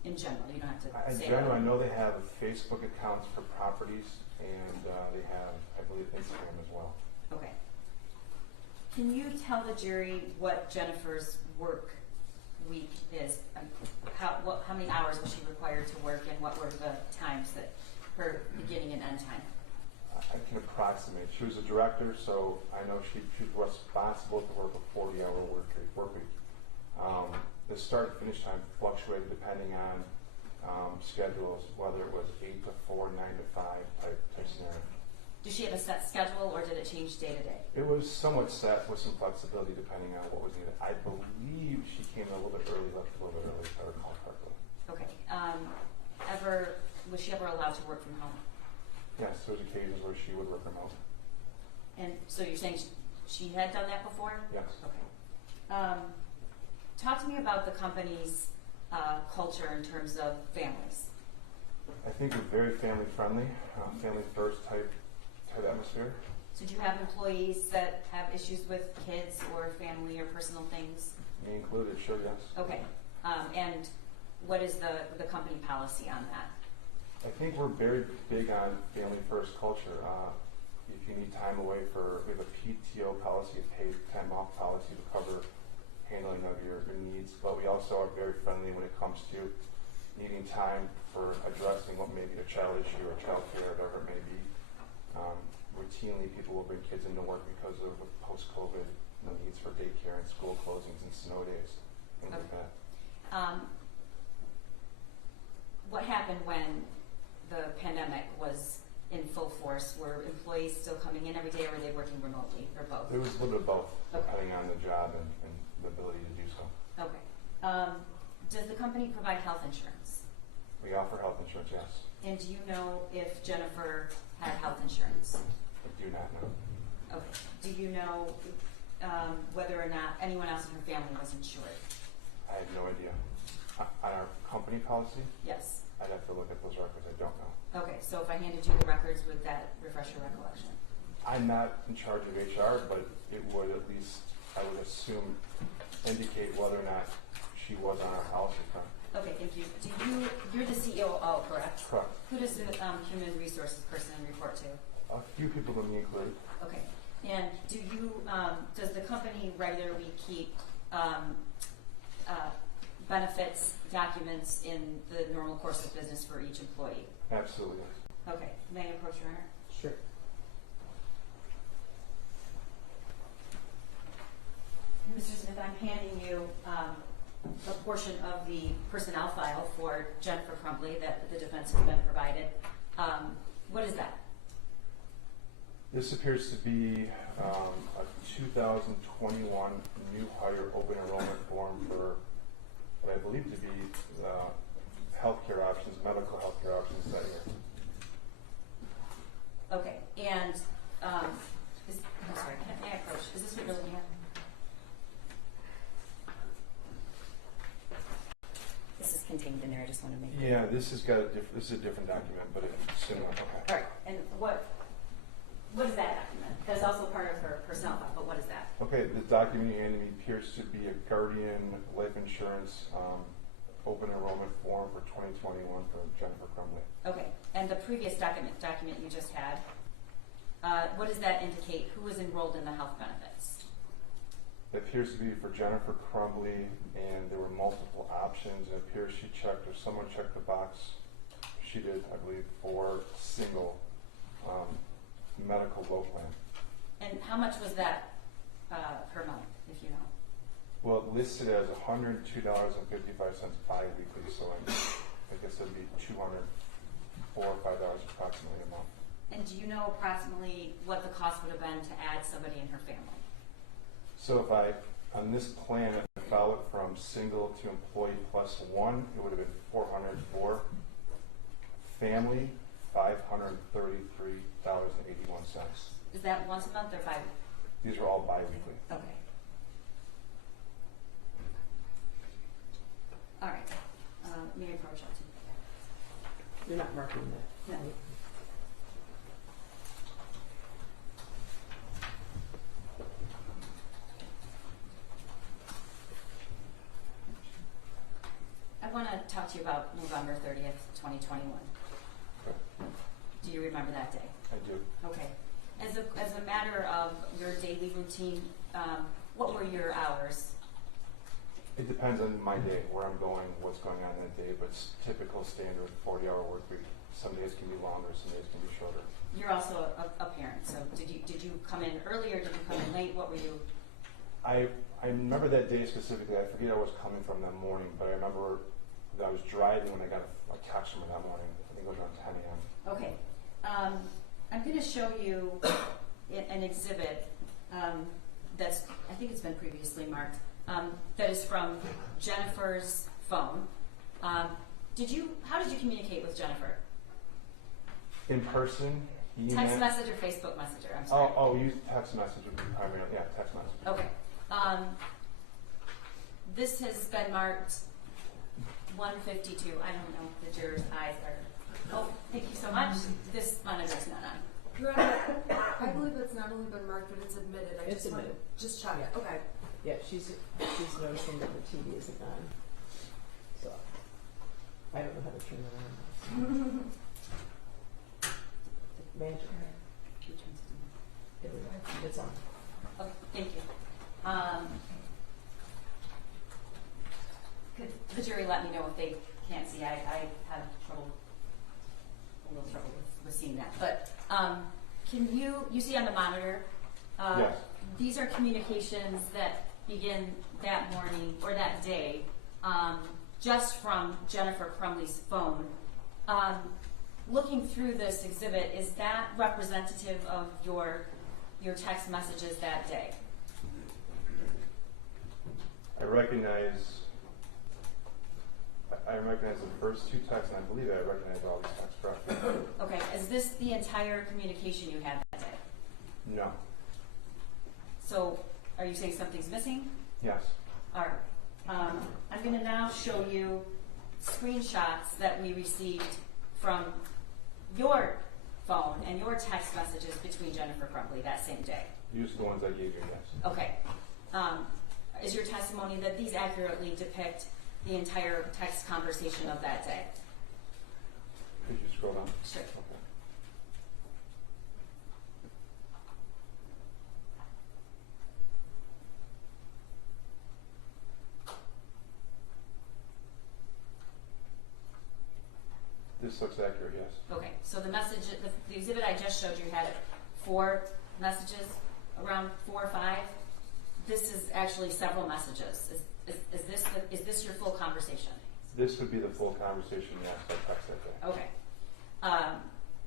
In general, you don't have to In say general, that. I know they have Facebook accounts for properties, and they have, I believe, Instagram as well. Okay. Can you tell the jury what Jennifer's work week is? How many hours was she required to work, and what were the times that her beginning and end time? I can approximate. She was a director, so I know she was responsible to work a 40-hour work week. The start and finish time fluctuated depending on schedules, whether it was 8 to 4, 9 to 5 type scenario. Did she have a set schedule, or did it change day to day? It was somewhat set with some flexibility depending on what was needed. I believe she came in a little bit early, left a little bit early, if I recall correctly. Okay. Was she ever allowed to work from home? Yes, there was occasions where she would work remote. And so you're saying she had done that before? Yes. Okay. Talk to me about the company's culture in terms of families. I think we're very family friendly, family first type atmosphere. So do you have employees that have issues with kids or family or personal things? Me included, sure, yes. Okay. And what is the company policy on that? I think we're very big on family first culture. If you need time away we have a PTO policy, a paid time off policy to cover handling of your needs, but we also are very friendly when it comes to needing time for addressing what may be a child issue or child care or whatever it may be. Routinely, people will bring kids into work because of post-COVID needs for daycare and school closings and snow days, things like that. What happened when the pandemic was in full force? Were employees still coming in every day, or were they working remotely, or both? There was a little bit of both, Okay. depending on the job and the ability to do so. Okay. Does the company provide health insurance? We offer health insurance, yes. And do you know if Jennifer had health insurance? I do not know. Okay. Do you know whether or not anyone else in her family was insured? I have no idea. On our company policy, Yes. I'd have to look at those records. I don't know. Okay. So if I handed you the records, would that refresh your recollection? I'm not in charge of HR, but it would at least, I would assume, indicate whether or not she was on our policy front. Okay, thank you. You're the COO, correct? Correct. Who does the human resources person report to? A few people, but me included. Okay. And does the company regularly keep benefits documents in the normal course of business for each employee? Absolutely, yes. Okay. May I approach your Honor? Sure. Mr. Smith, I'm handing you a portion of the personnel file for Jennifer Crumbley that the defense has been provided. What is that? This appears to be a 2021 new hire open enrollment form for what I believe to be healthcare options, medical healthcare options that year. Okay. And I'm sorry, may I approach? Is this what you're looking at? This is contained in there. I just want to make Yeah, this has got this is a different document, but it's similar. Okay. All right. And what is that document? That's also part of her personnel file, but what is that? Okay, the document you handed me appears to be a Guardian life insurance open enrollment form for 2021 for Jennifer Crumbley. Okay. And the previous document you just had, what does that indicate? Who is enrolled in the health benefits? It appears to be for Jennifer Crumbley, and there were multiple options. It appears she checked, or someone checked the box. She did, I believe, for single medical low plan. And how much was that per month, if you know? Well, listed as $102.55 bi-weekly, so I guess it'd be $204 or $5 approximately a month. And do you know approximately what the cost would have been to add somebody in her family? So if on this plan, if I follow it from single to employee plus one, it would have been $404. Family, $533.81. Is that once a month or bi-weekly? These are all bi-weekly. Okay. All right. Let me approach that too. You're not marking that. No. right? I want to talk to you about November 30th, 2021. Okay. Do you remember that day? I do. Okay. As a matter of your daily routine, what were your hours? It depends on my day, where I'm going, what's going on that day, but it's typical standard 40-hour work week. Some days can be longer, some days can be shorter. You're also a parent, so did you come in earlier? Did you come in late? What were you? I remember that day specifically. I forget I was coming from that morning, but I remember that I was driving when I got a text from her that morning. I think it was around 10 a.m. Okay. I'm going to show you an exhibit that's, I think it's been previously marked, that is from Jennifer's phone. How did you communicate with Jennifer? In person, email. Text message or Facebook Messenger? I'm sorry. Oh, we use text message would be primarily, yeah, text message. Okay. This has been marked 152. I don't know if the jurors' eyes are. Oh, thank you so much. This monitor's not on. Your Honor, I believe it's not only been marked, but it's admitted. I It's just want to admitted. just check. Yeah. Okay. Yeah, she's noticing that the TV isn't on. So I don't know how to turn it on. Magic. There we go. It's on. Okay, thank you. Could the jury let me know if they can't see? I have a little trouble with seeing that. But can you see on the monitor? Yes. These are communications that begin that morning or that day, just from Jennifer Crumbley's phone. Looking through this exhibit, is that representative of your text messages that day? I recognize the first two texts, and I believe I recognize all these texts correctly. Okay, is this the entire communication you had that day? No. So, are you saying something's missing? Yes. All right. I'm going to now show you screenshots that we received from your phone and your text messages between Jennifer Crumbley that same day. Use the ones I gave you, yes. Okay. Is your testimony that these accurately depict the entire text conversation of that day? Could you scroll down? Sure. Okay. This looks accurate, yes. Okay. So the message, the exhibit I just showed you had 4 messages, around 4 or 5. This is actually several messages. Is this your full conversation? This would be the full conversation, yes, I text that day. Okay.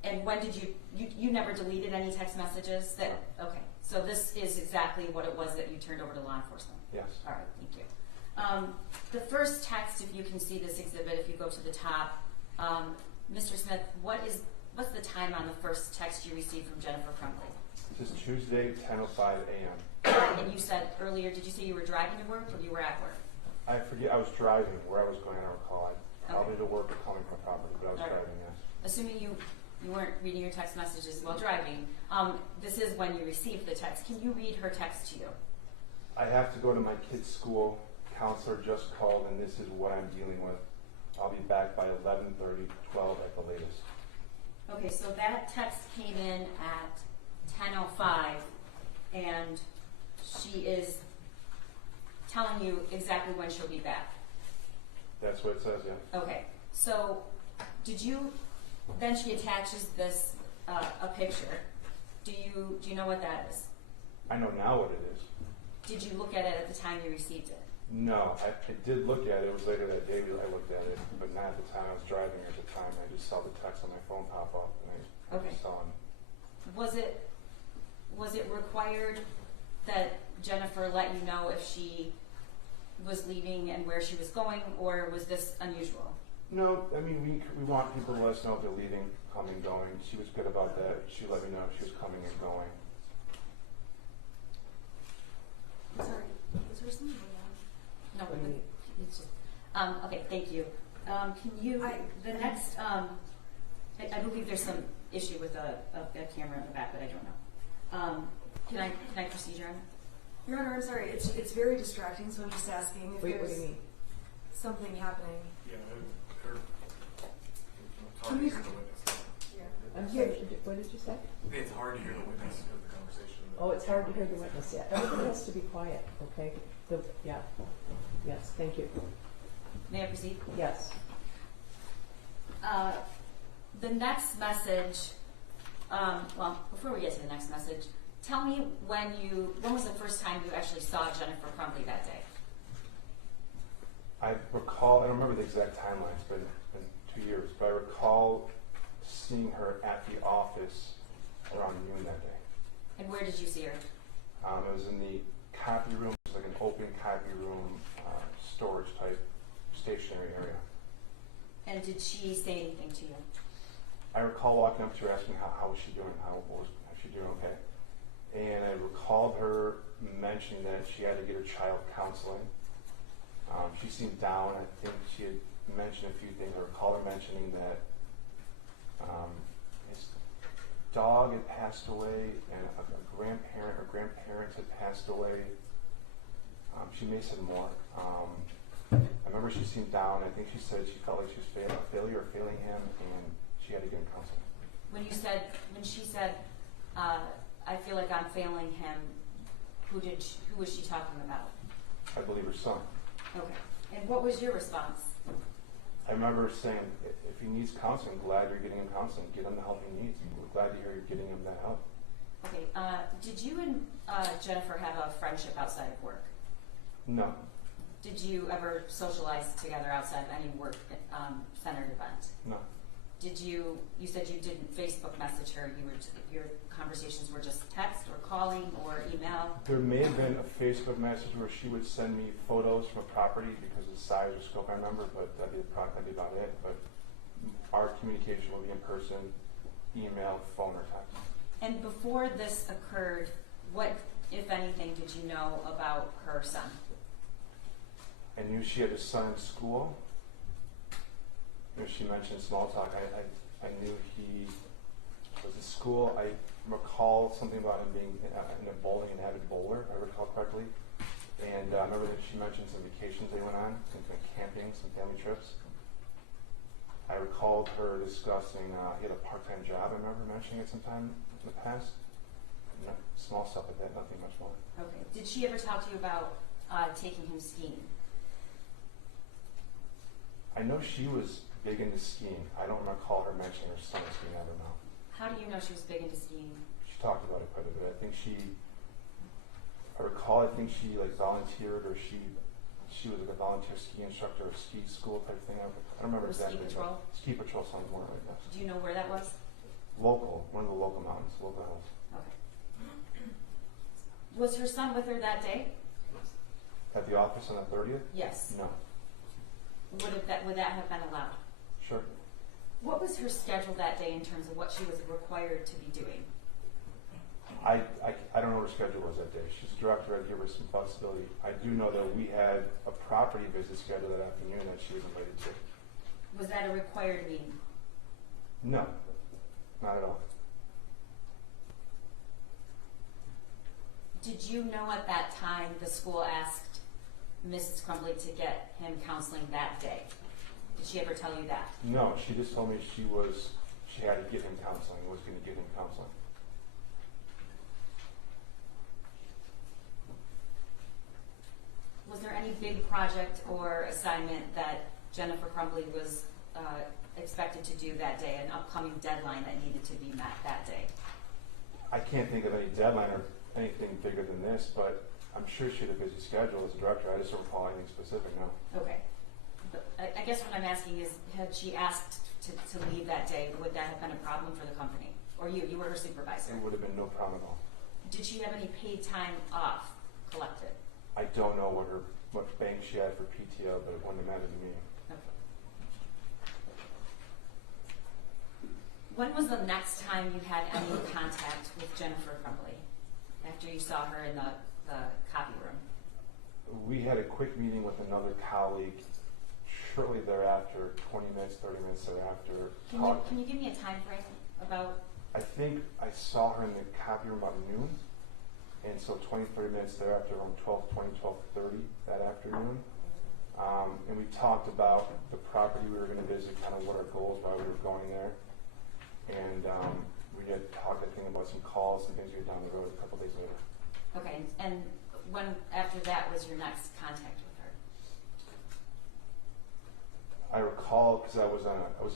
And when did you never deleted any text messages? Okay. So this is exactly what it was that you turned over to law enforcement. Yes. All right. Thank you. The first text, if you can see this exhibit, if you go to the top, Mr. Smith, what's the time on the first text you received from Jennifer Crumbley? This is Tuesday, 10:05 a.m. And you said earlier, did you say you were driving to work or you were at work? I forget, I was driving. Where I was going, I don't recall. Probably Okay. to work or coming from property, but I was All right. driving, yes. Assuming you weren't reading your text messages while driving, this is when you received the text. Can you read her text to you? I have to go to my kid's school. Counselor just called, and this is what I'm dealing with. I'll be back by 11:30, 12 at the latest. Okay, so that text came in at 10:05, and she is telling you exactly when she'll be back. That's what it says, yeah. Okay, so then she attaches this, a picture. Do you know what that is? I know now what it is. Did you look at it at the time you received it? No, I did look at it. It was later that day I looked at it, but not at the time. I was driving at the time. I just saw the text on my phone pop up, and I Okay. just saw him. Was it required that Jennifer let you know if she was leaving and where she was going, or was this unusual? No, I mean, we want people to let us know if they're leaving, coming, going. She was good about that. She let me know if she was coming and going. Sorry, is there something going on? No, What do you mean? it's just, okay, thank you. Can you, the next, I believe there's some issue with a camera in the back, but I don't know. Can I proceed, Your Honor? Your Honor, I'm sorry, it's very distracting, so I'm just asking if Wait, what do there's you mean? something happening. Yeah, it's Can hard to we- hear the witness. Yeah. I'm sorry, what did you say? It's hard to hear the witness of the conversation. Oh, it's hard to hear the witness, yeah. Everybody has to be quiet, okay? Yeah. Yes, thank you. May I proceed? Yes. The next message, well, before we get to the next message, tell me when was the first time you actually saw Jennifer Crumbley that day? I recall, I don't remember the exact timeline, it's been 2 years, but I recall seeing her at the office around noon that day. And where did you see her? It was in the copy room, it was like an open copy room, storage type stationary area. And did she say anything to you? I recall walking up to her asking how was she doing, was she doing okay? And I recalled her mentioning that she had to get her child counseling. She seemed down. I think she had mentioned a few things. I recall her mentioning that his dog had passed away and a grandparent or grandparents had passed away. She may have said more. I remember she seemed down. I think she said she felt like she was failing him, and she had to get him counseling. When she said, I feel like I'm failing him, who was she talking about? I believe her son. Okay. And what was your response? I remember saying, if he needs counseling, glad you're getting him counseling. Get him the help he needs. We're glad to hear you're getting him that help. Okay. Did you and Jennifer have a friendship outside of work? No. Did you ever socialize together outside of any work centered event? No. You said you didn't Facebook message her, your conversations were just text or calling or email? There may have been a Facebook message where she would send me photos from a property because of the size or scope I remember, but that'd be about it. But our communication would be in person, email, phone, or text. And before this occurred, what, if anything, did you know about her son? I knew she had a son in school. She mentioned small talk. I knew he was in school. I recall something about him being in a bowling, an avid bowler, if I recall correctly. And I remember that she mentioned some vacations they went on, some camping, some family trips. I recalled her discussing, he had a part-time job, I remember mentioning it sometime in the past. Small stuff like that, nothing much more. Okay. Did she ever talk to you about taking him skiing? I know she was big into skiing. I don't recall her mentioning her son skiing, I don't know. How do you know she was big into skiing? She talked about it quite a bit. I think she like volunteered, or she was like a volunteer ski instructor or ski school type thing. I don't remember Or ski exactly. patrol? Ski patrol sounds more like that. Do you know where that was? Local, one of the local mountains, local hills. Okay. Was her son with her that day? At the office on the 30th? Yes. No. Would that have been allowed? Sure. What was her schedule that day in terms of what she was required to be doing? I don't know what her schedule was that day. She's a director. I'd give her some flexibility. I do know that we had a property visit scheduled that afternoon that she was invited to. Was that a required meeting? No, not at all. Did you know at that time the school asked Mrs. Crumbley to get him counseling that day? Did she ever tell you that? No, she just told me she had to get him counseling, was going to get him counseling. Was there any big project or assignment that Jennifer Crumbley was expected to do that day, an upcoming deadline that needed to be met that day? I can't think of any deadline or anything bigger than this, but I'm sure she had a busy schedule as a director. I just don't recall anything specific now. Okay. But I guess what I'm asking is, had she asked to leave that day, would that have been a problem for the company? Or you were her supervisor? It would have been no problem at all. Did she have any paid time off collected? I don't know what bank she had for PTO, but it wouldn't have mattered to me. Okay. When was the next time you had any contact with Jennifer Crumbley? After you saw her in the copy room? We had a quick meeting with another colleague shortly thereafter, 20 minutes, 30 minutes thereafter. Can you give me a time frame about? I think I saw her in the copy room about noon, and so 20, 30 minutes thereafter, around 12:20, 12:30 that afternoon. And we talked about the property we were going to visit, kind of what our goals, why we were going there. And we had talked, I think, about some calls and things we had down the road a couple days later. Okay, and when after that was your next contact with her? I recall, because I was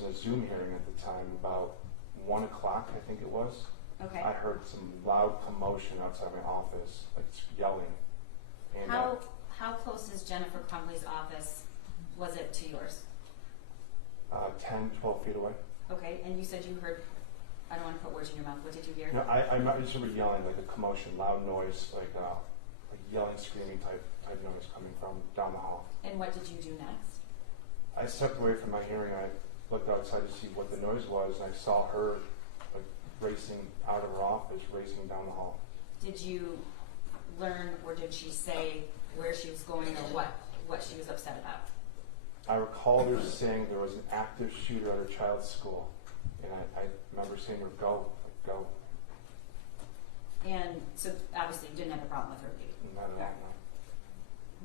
in a Zoom hearing at the time, about 1 o'clock, I think it was. Okay. I heard some loud commotion outside my office, like yelling. And How close is Jennifer Crumbley's office? Was it to yours? 10, 12 feet away. Okay, and you said you heard. I don't want to put words in your mouth. What did you hear? No, I just remember yelling, like a commotion, loud noise, like yelling, screaming type noise coming from down the hall. And what did you do next? I stepped away from my hearing. I looked outside to see what the noise was, and I saw her like racing out of her office, racing down the hall. Did you learn, or did she say where she was going, or what she was upset about? I recall her saying there was an active shooter at her child's school, and I remember saying to her, go. And so obviously you didn't have a problem with her leaving. Not at all, no.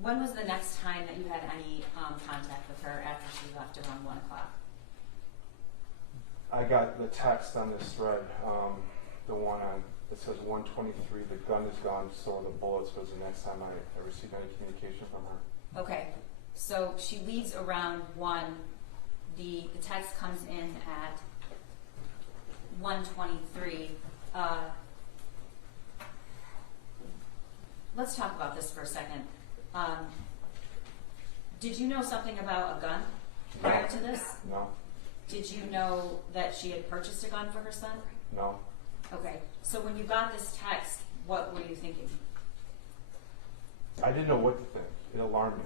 When was the next time that you had any contact with her after she left around 1 o'clock? I got the text on this thread, the one that says 123, the gun is gone, so are the bullets, was the next time I received any communication from her. Okay, so she leaves around 1. The text comes in at 1:23. Let's talk about this for a second. Did you know something about a gun prior to this? No. Did you know that she had purchased a gun for her son? No. Okay, so when you got this text, what were you thinking? I didn't know what to think. It alarmed me.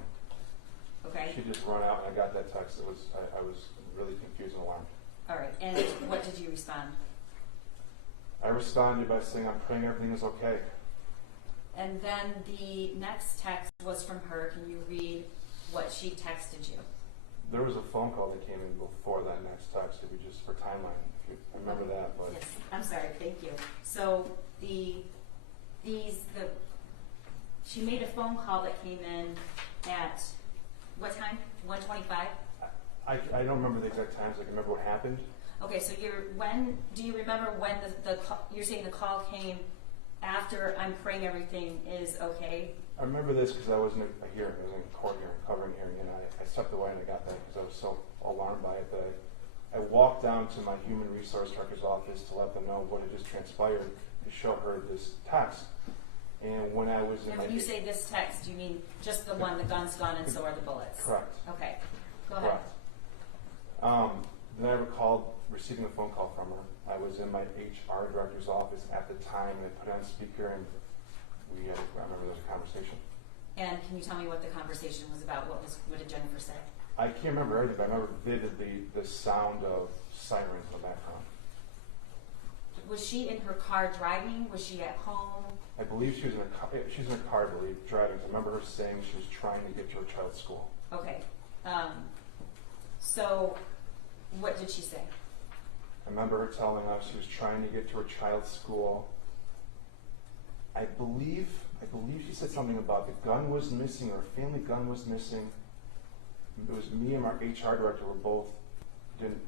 Okay, She just run out and I got that text. I was really confused and alarmed. all right, and what did you respond? I responded by saying, I'm praying everything is okay. And then the next text was from her. Can you read what she texted you? There was a phone call that came in before that next text, if you just for timeline, if you remember that. But Yes, I'm sorry, thank you. So she made a phone call that came in at what time? 1:25? I don't remember the exact times. I can remember what happened. Okay, so do you remember when you're saying the call came after I'm praying everything is okay? I remember this because I was in a hearing. I was in a court hearing, covering hearing, and I stepped away and I got that because I was so alarmed by it that I walked down to my human resource director's office to let them know what had just transpired, to show her this text. And when I was in And when you say this text, do you mean just the one, the gun's gone and so are the bullets? Correct. Okay, go ahead. Correct. Then I recalled receiving a phone call from her. I was in my HR director's office at the time. I put on speaker and I remember there was a conversation. And can you tell me what the conversation was about? What did Jennifer say? I can't remember everything, but I remember vividly the sound of sirens in the background. Was she in her car driving? Was she at home? I believe she was in a car. She's in a car, I believe, driving. I remember her saying she was trying to get to her child's school. Okay. So what did she say? I remember her telling us she was trying to get to her child's school. I believe she said something about the gun was missing, or family gun was missing. It was me and our HR director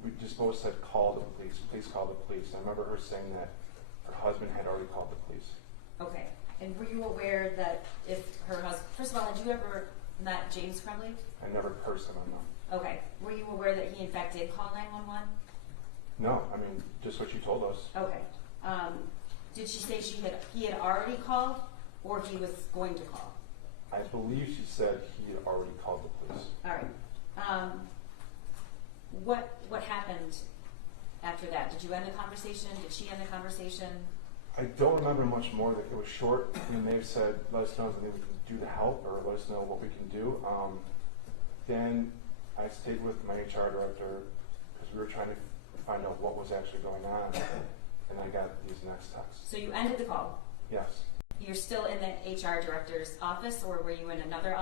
we just both said call the police, please call the police. I remember her saying that her husband had already called the police. Okay. And were you aware that if her husband, first of all, had you ever met James Crumbley? I never cursed him, I know. Okay. Were you aware that he in fact did call 911? No, I mean, just what she told us. Okay. Did she say he had already called, or he was going to call? I believe she said he had already called the police. All right. What happened after that? Did you end the conversation? Did she end the conversation? I don't remember much more. It was short. And they have let us know if anything we can do to help or let us know what we can do. Then I stayed with my HR director because we were trying to find out what was actually going on. And I got these next texts. So you ended the call. Yes. You're still in the HR director's office, or were you in another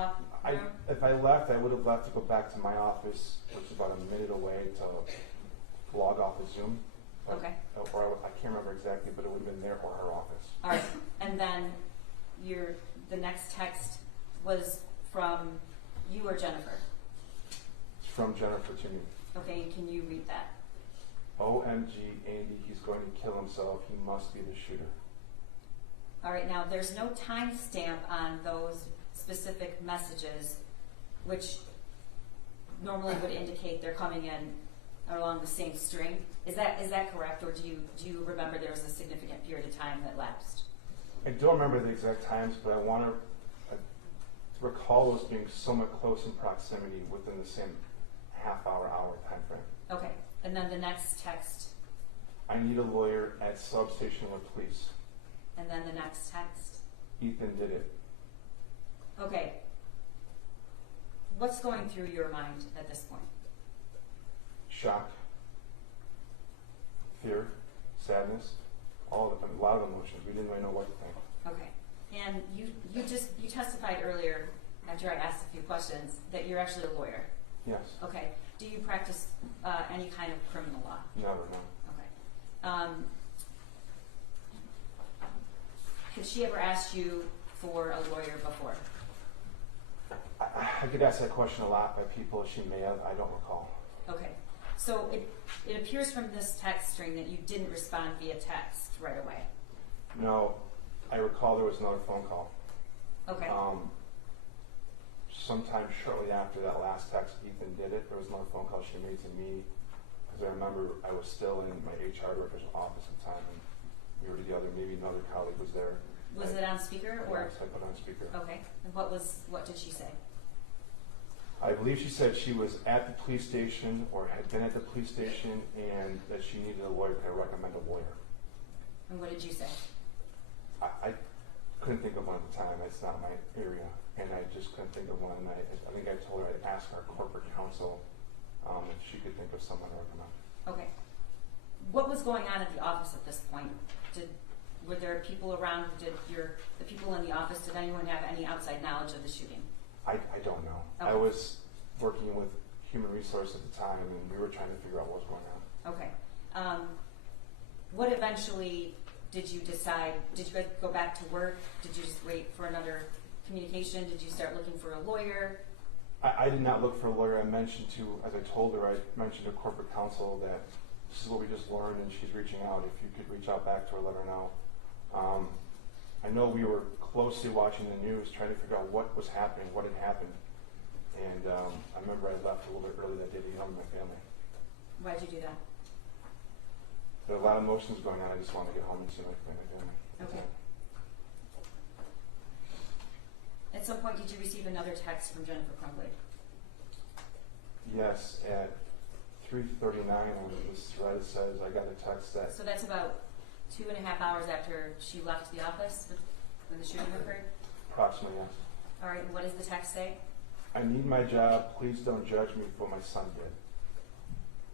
room? If I left, I would have left to go back to my office, which is about a minute away, to log off of Zoom. Okay. Or I can't remember exactly, but it would have been there or her office. All right. And then the next text was from you or Jennifer? It's from Jennifer to me. Okay, can you read that? OMG, Andy, he's going to kill himself. He must be the shooter. All right, now there's no timestamp on those specific messages, which normally would indicate they're coming in along the same string. Is that correct, or do you remember there was a significant period of time that lapsed? I don't remember the exact times, but I want to recall those being somewhat close in proximity within the same half-hour time frame. Okay, and then the next text, I need a lawyer at substation with police. and then the next text. Ethan did it. Okay. What's going through your mind at this point? Shock, fear, sadness, a lot of emotions. We didn't really know what to think. Okay. And you testified earlier, after I asked a few questions, that you're actually a lawyer. Yes. Okay. Do you practice any kind of criminal law? Never, no. Okay. Had she ever asked you for a lawyer before? I get asked that question a lot by people. She may have. I don't recall. Okay. So it appears from this text string that you didn't respond via text right away. No, I recall there was another phone call. Okay. Sometime shortly after that last text, Ethan did it. There was another phone call she made to me because I remember I was still in my HR director's office at the time, and we were together. Maybe another colleague was there. Was it on speaker or? Yes, I put it on speaker. Okay. And what did she say? I believe she said she was at the police station or had been at the police station and that she needed a lawyer. Could I recommend a lawyer? And what did you say? I couldn't think of one at the time. It's not my area. And I just couldn't think of one. And I think I told her I'd ask our corporate counsel if she could think of someone to recommend. Okay. What was going on at the office at this point? Were there people around? The people in the office, did anyone have any outside knowledge of the shooting? I don't know. Okay. I was working with human resource at the time, and we were trying to figure out what was going on. Okay. What eventually did you decide? Did you guys go back to work? Did you just wait for another communication? Did you start looking for a lawyer? I did not look for a lawyer. I mentioned as I told her, I mentioned to corporate counsel that this is what we just learned and she's reaching out. If you could reach out back to her, let her know. I know we were closely watching the news, trying to figure out what was happening, what had happened. And I remember I left a little bit early that day to get home with my family. Why'd you do that? There were a lot of emotions going on. I just wanted to get home and see my family. Okay. At some point, did you receive another text from Jennifer Crumbley? Yes, at 3:39 on this thread says I got a text that So that's about 2.5 hours after she left the office when the shooting occurred? approximately, yes. All right, and what does the text say? I need my job. Please don't judge me for what my son did.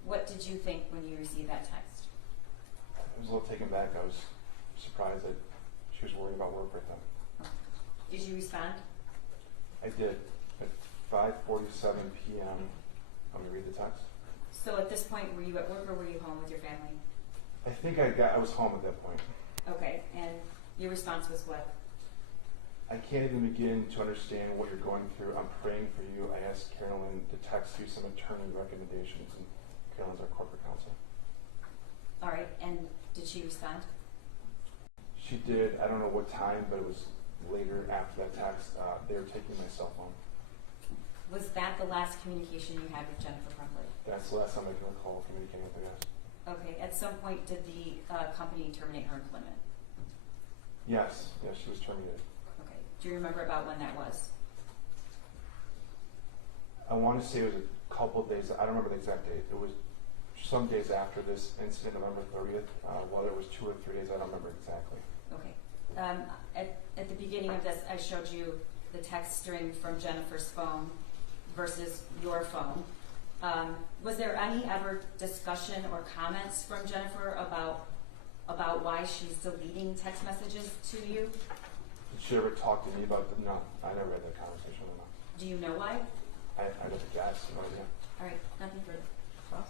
What did you think when you received that text? I was a little taken back. I was surprised that she was worried about work right then. Did you respond? I did. At 5:47 p.m. Let me read the text. So at this point, were you at work or were you home with your family? I think I was home at that point. Okay, and your response was what? I can't even begin to understand what you're going through. I'm praying for you. I asked Carolyn to text you some attorney recommendations, and Carolyn's our corporate counsel. All right, and did she respond? She did. I don't know what time, but it was later after that text. They were taking my cell phone. Was that the last communication you had with Jennifer Crumbley? That's the last time I can recall communicating with her, yes. Okay, at some point did the company terminate her employment? Yes, she was terminated. Okay, do you remember about when that was? I want to say it was a couple of days, I don't remember the exact date. It was some days after this incident, November 30th. Whether it was 2 or 3 days, I don't remember exactly. Okay. At the beginning of this, I showed you the text string from Jennifer's phone versus your phone. Was there any ever discussion or comments from Jennifer about why she's deleting text messages to you? Did she ever talk to me about the, no, I never had that conversation with her. Do you know why? I don't guess, no idea. All right, nothing further. Ross?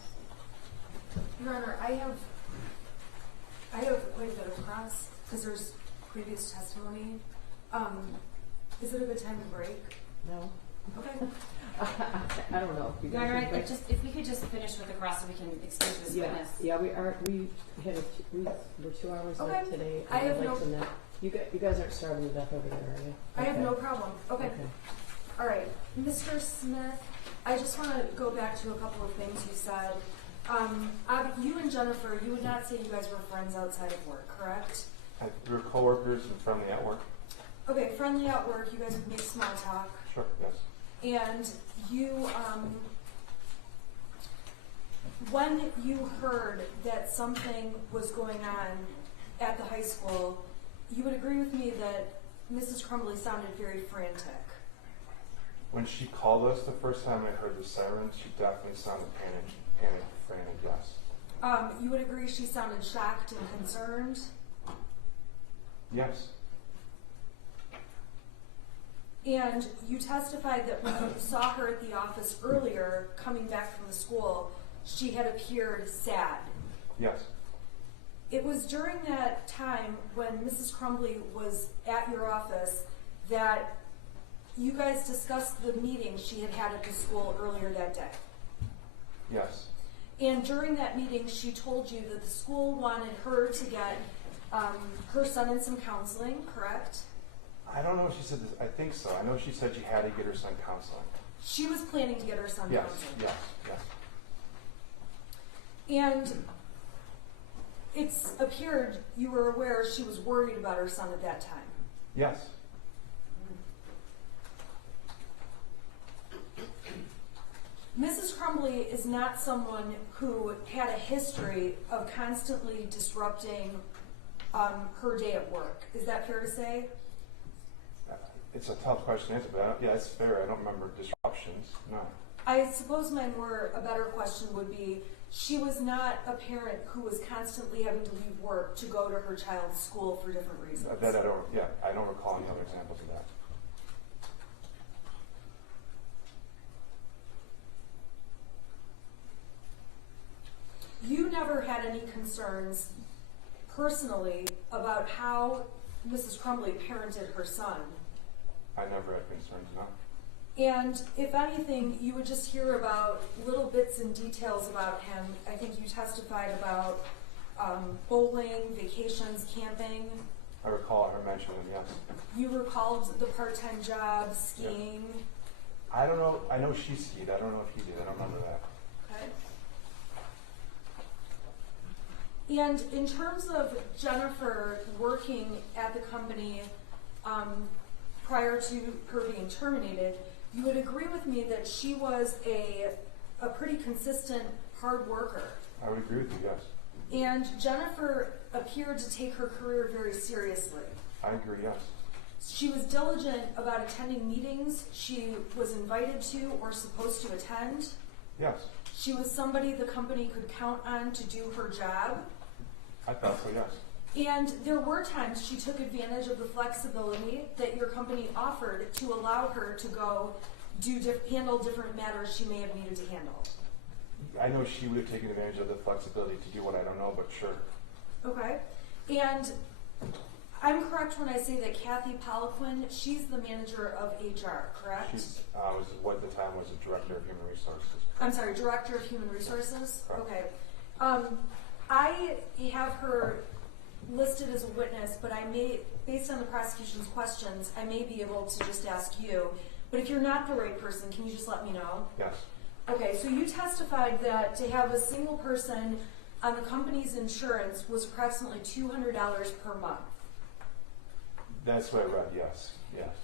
Your Honor, I have quite a bit of cross because there's previous testimony. Is it a good time to break? No? Okay. I don't know. If you Your guys Honor, can break- if we could just finish with the cross so we can excuse this Yeah, witness. yeah, we were 2 hours Okay. late today. I and have I'd like no- to know- You guys aren't starving to death over there, are you? I have Okay. no problem. Okay. All right. Mr. Smith, I just want to go back to a couple of things you said. You and Jennifer, you would not say you guys were friends outside of work, correct? We were coworkers and friendly at work. Okay, friendly at work, you guys would make small talk. Sure, yes. And you, when you heard that something was going on at the high school, you would agree with me that Mrs. Crumbley sounded very frantic. When she called us the first time I heard the sirens, she definitely sounded panicked, frantic, yes. You would agree she sounded shocked and concerned? Yes. And you testified that when you saw her at the office earlier, coming back from the school, she had appeared sad. Yes. It was during that time when Mrs. Crumbley was at your office that you guys discussed the meeting she had had at the school earlier that day. Yes. And during that meeting, she told you that the school wanted her to get her son in some counseling, correct? I don't know if she said this. I think so. I know she said she had to get her son counseling. She was planning to get her son Yes, counseling. yes, yes. And it's appeared you were aware she was worried about her son at that time. Yes. Mrs. Crumbley is not someone who had a history of constantly disrupting her day at work. Is that fair to say? It's a tough question to answer, but yeah, it's fair. I don't remember disruptions. No. I suppose a better question would be, she was not a parent who was constantly having to leave work to go to her child's school for different reasons. That I don't. Yeah, I don't recall any other examples of that. You never had any concerns personally about how Mrs. Crumbley parented her son. I never had concerns, no. And if anything, you would just hear about little bits and details about him. I think you testified about bowling, vacations, camping. I recall her mentioning them, yes. You recalled the part-time job, skiing. I don't know. I know she skied. I don't know if he did. I don't remember that. Okay. And in terms of Jennifer working at the company prior to her being terminated, you would agree with me that she was a pretty consistent hard worker. I would agree with you, yes. And Jennifer appeared to take her career very seriously. I agree, yes. She was diligent about attending meetings she was invited to or supposed to attend. Yes. She was somebody the company could count on to do her job. I thought so, yes. And there were times she took advantage of the flexibility that your company offered to allow her to go handle different matters she may have needed to handle. I know she would have taken advantage of the flexibility to do what I don't know, but sure. Okay. And I'm correct when I say that Kathy Poliquin, she's the manager of HR, correct? She's was what at the time was the director of human resources. I'm sorry, director of human resources? Correct. Okay. I have her listed as a witness, but I may, based on the prosecution's questions, I may be able to just ask you. But if you're not the right person, can you just let me know? Yes. Okay, so you testified that to have a single person on the company's insurance was approximately $200 per month. That's what I read, yes. Yes.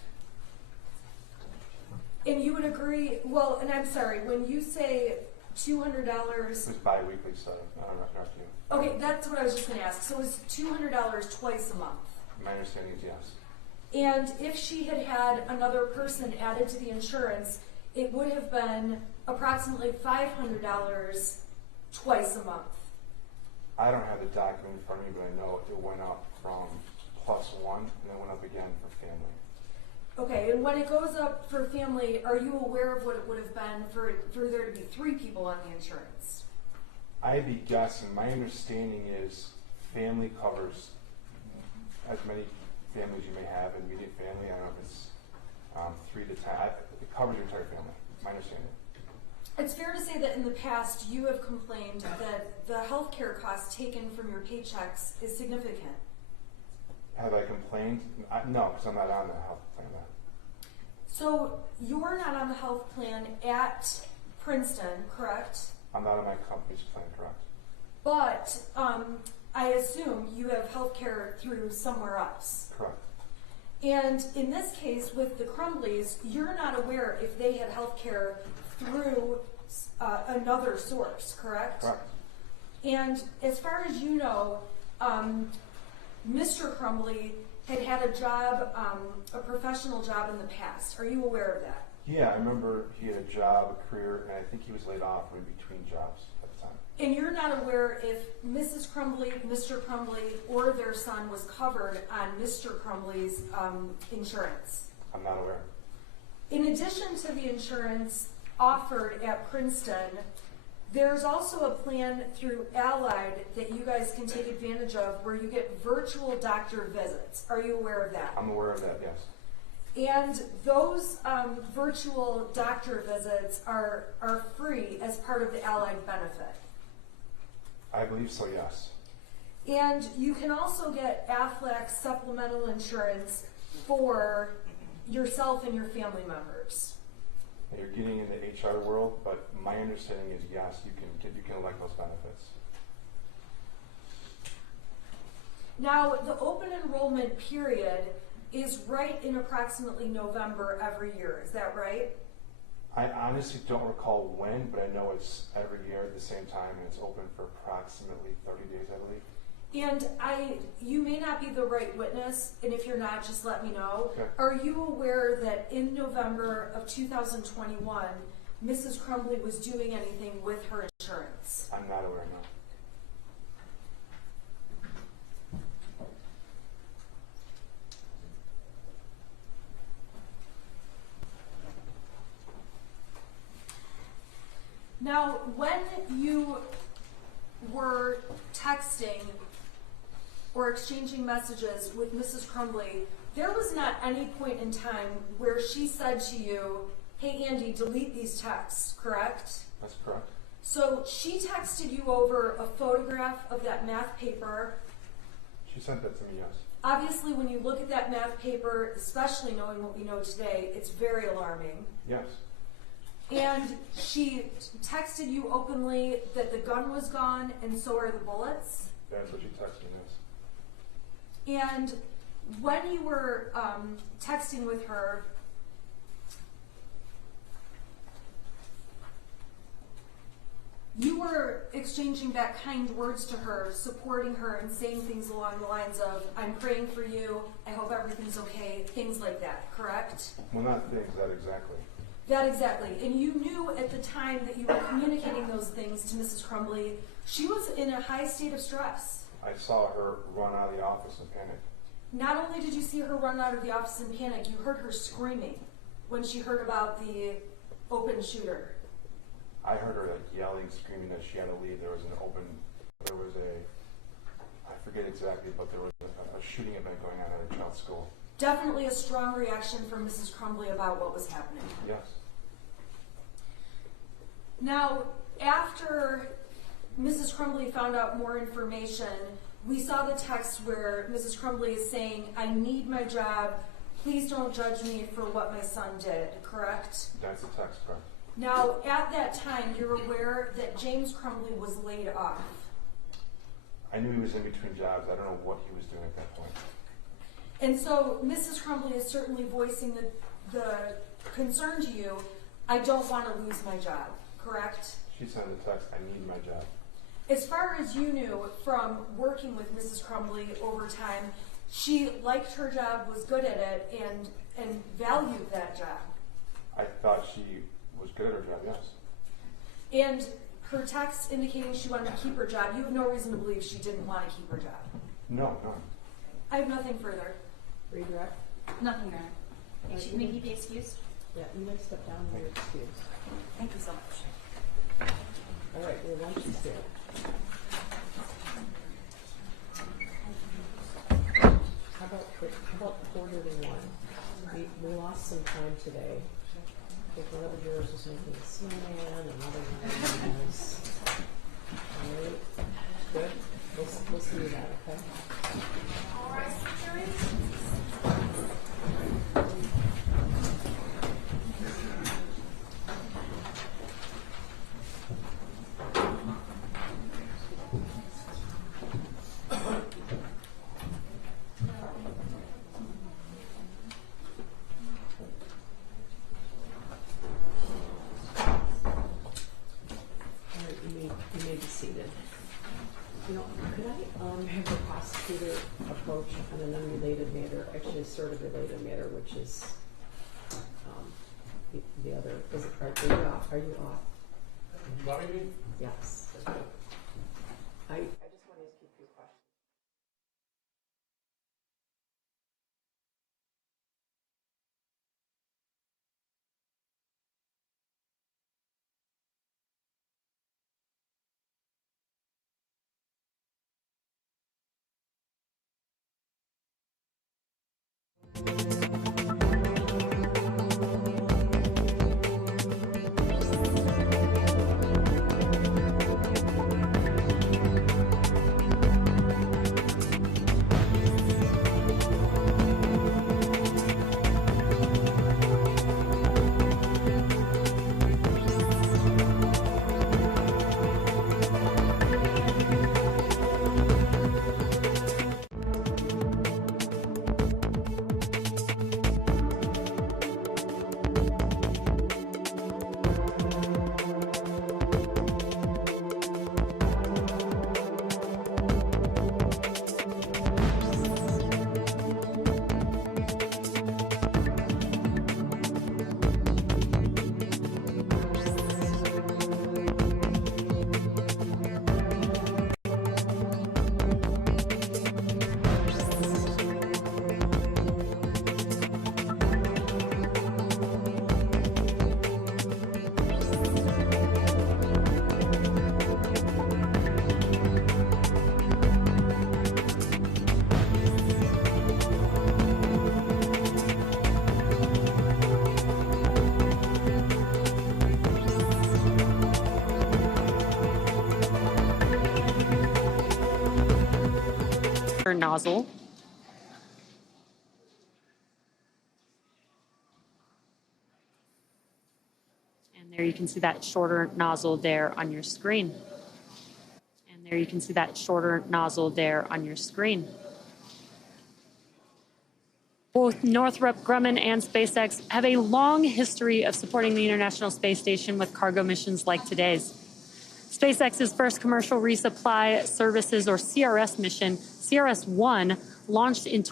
And you would agree, well, and I'm sorry, when you say $200, It was bi-weekly, so I don't know if you. okay, that's what I was just gonna ask. So it's $200 twice a month. My understanding is yes. And if she had had another person added to the insurance, it would have been approximately $500 twice a month. I don't have the document in front of me, but I know it went up from +1 and then went up again for family. Okay, and when it goes up for family, are you aware of what it would have been for there to be 3 people on the insurance? I'd be guessing. My understanding is family covers as many families you may have, immediate family. I don't know if it's 3 to 10. It covers your entire family. My understanding. It's fair to say that in the past you have complained that the healthcare costs taken from your paychecks is significant. Have I complained? No, because I'm not on the health plan. So you're not on the health plan at Princeton, correct? I'm not on my company's plan, correct? But I assume you have healthcare through somewhere else. Correct. And in this case, with the Crumbleys, you're not aware if they had healthcare through another source, correct? Correct. And as far as you know, Mr. Crumbley had a job, a professional job in the past. Are you aware of that? Yeah, I remember he had a job, a career, and I think he was laid off in between jobs at the time. And you're not aware if Mrs. Crumbley, Mr. Crumbley, or their son was covered on Mr. Crumbley's insurance? I'm not aware. In addition to the insurance offered at Princeton, there's also a plan through Allied that you guys can take advantage of where you get virtual doctor visits. Are you aware of that? I'm aware of that, yes. And those virtual doctor visits are free as part of the Allied benefit. I believe so, yes. And you can also get Aflac supplemental insurance for yourself and your family members. You're getting in the HR world, but my understanding is yes, you can elect those benefits. Now, the open enrollment period is right in approximately November every year. Is that right? I honestly don't recall when, but I know it's every year at the same time, and it's open for approximately 30 days, I believe. And you may not be the right witness, and if you're not, just let me know. Okay. Are you aware that in November of 2021, Mrs. Crumbley was doing anything with her insurance? I'm not aware, no. Now, when you were texting or exchanging messages with Mrs. Crumbley, there was not any point in time where she said to you, "Hey Andy, delete these texts," correct? That's correct. So she texted you over a photograph of that math paper. She sent that to me, yes. Obviously, when you look at that math paper, especially knowing what we know today, it's very alarming. Yes. And she texted you openly that the gun was gone and so are the bullets. That's what she texted me, yes. And when you were texting with her, you were exchanging back kind words to her, supporting her and saying things along the lines of, "I'm praying for you, I hope everything's okay," things like that, correct? Well, not things, that exactly. That exactly. And you knew at the time that you were communicating those things to Mrs. Crumbley, she was in a high state of stress. I saw her run out of the office in panic. Not only did you see her run out of the office in panic, you heard her screaming when she heard about the open shooter. I heard her yelling, screaming that she had to leave. I forget exactly, but there was a shooting event going on at a child's school. Definitely a strong reaction from Mrs. Crumbley about what was happening. Yes. Now, after Mrs. Crumbley found out more information, we saw the text where Mrs. Crumbley is saying, "I need my job. Please don't judge me for what my son did," correct? That's the text, correct? Now, at that time, you're aware that James Crumbley was laid off. I knew he was in between jobs. I don't know what he was doing at that point. And so Mrs. Crumbley is certainly voicing the concern to you, I don't want to lose my job, correct? She sent a text, I need my job. As far as you knew from working with Mrs. Crumbley over time, she liked her job, was good at it, and valued that job. I thought she was good at her job, yes. And her text indicating she wanted to keep her job, you have no reason to believe she didn't want to keep her job. No. I have nothing further. Redirect? Nothing, Your Honor. Think she may be excused? Yeah, you may step down and you're excused. Thank you so much. All right, your lunch is here. How about 4:31? We lost some time today. I think one of the jurors was making a snowman, another one was. All right, good. We'll see you then, okay? All right, jury. You may be seated. You know, could I have the prosecutor approach on an unrelated matter, actually a sort of related matter, which is the other, are you off? Are you off? You want me to be? Yes. I just want to ask you a few questions. Nozzle. And there you can see that shorter nozzle there on your screen. And there you can see that shorter nozzle there on your screen. Both Northrop Grumman and SpaceX have a long history of supporting the International Space Station with cargo missions like today's. SpaceX's first commercial resupply services, or CRS mission, CRS-1, launched in